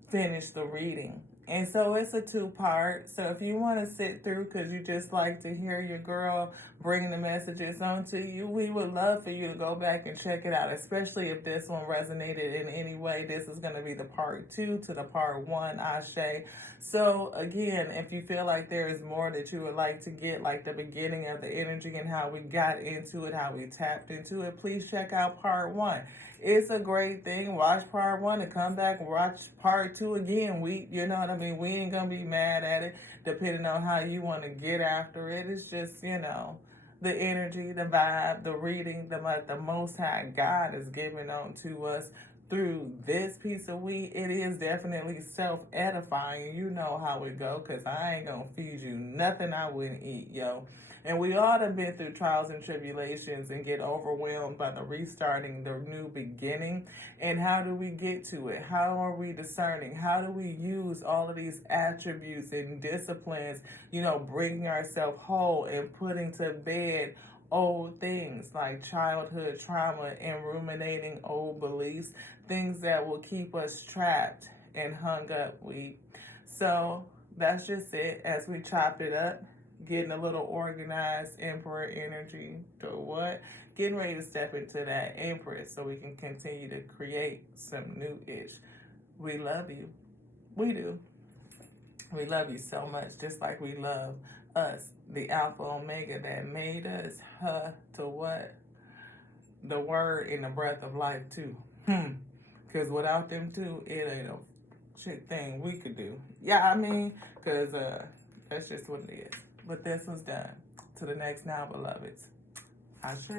finish the reading. And so it's a 2-part. So if you want to sit through because you just like to hear your girl bring the messages onto you, we would love for you to go back and check it out, especially if this one resonated in any way. This is going to be the part 2 to the part 1, Ashe. So again, if you feel like there is more that you would like to get, like the beginning of the energy and how we got into it, how we tapped into it, please check out part 1. It's a great thing. Watch part 1 and come back and watch part 2 again. You know what I mean? We ain't gonna be mad at it, depending on how you want to get after it. It's just, the energy, the vibe, the reading, the Most High God is giving on to us through this piece of weed. It is definitely self-edifying. You know how it go, because I ain't gonna feed you nothing I wouldn't eat, yo. And we all have been through trials and tribulations and get overwhelmed by the restarting, the new beginning. And how do we get to it? How are we discerning? How do we use all of these attributes and disciplines, bringing ourselves whole and putting to bed old things like childhood trauma and ruminating old beliefs, things that will keep us trapped and hung up weak. So that's just it as we chop it up. Getting a little organized Emperor energy to what? Getting ready to step into that Empress so we can continue to create some new-ish. We love you. We do. We love you so much, just like we love us, the Alpha Omega that made us, to what? The word and the breath of life too. Because without them two, it ain't a shit thing we could do. Yeah, I mean, because that's just what it is. But this was done. To the next now, beloveds. Ashe.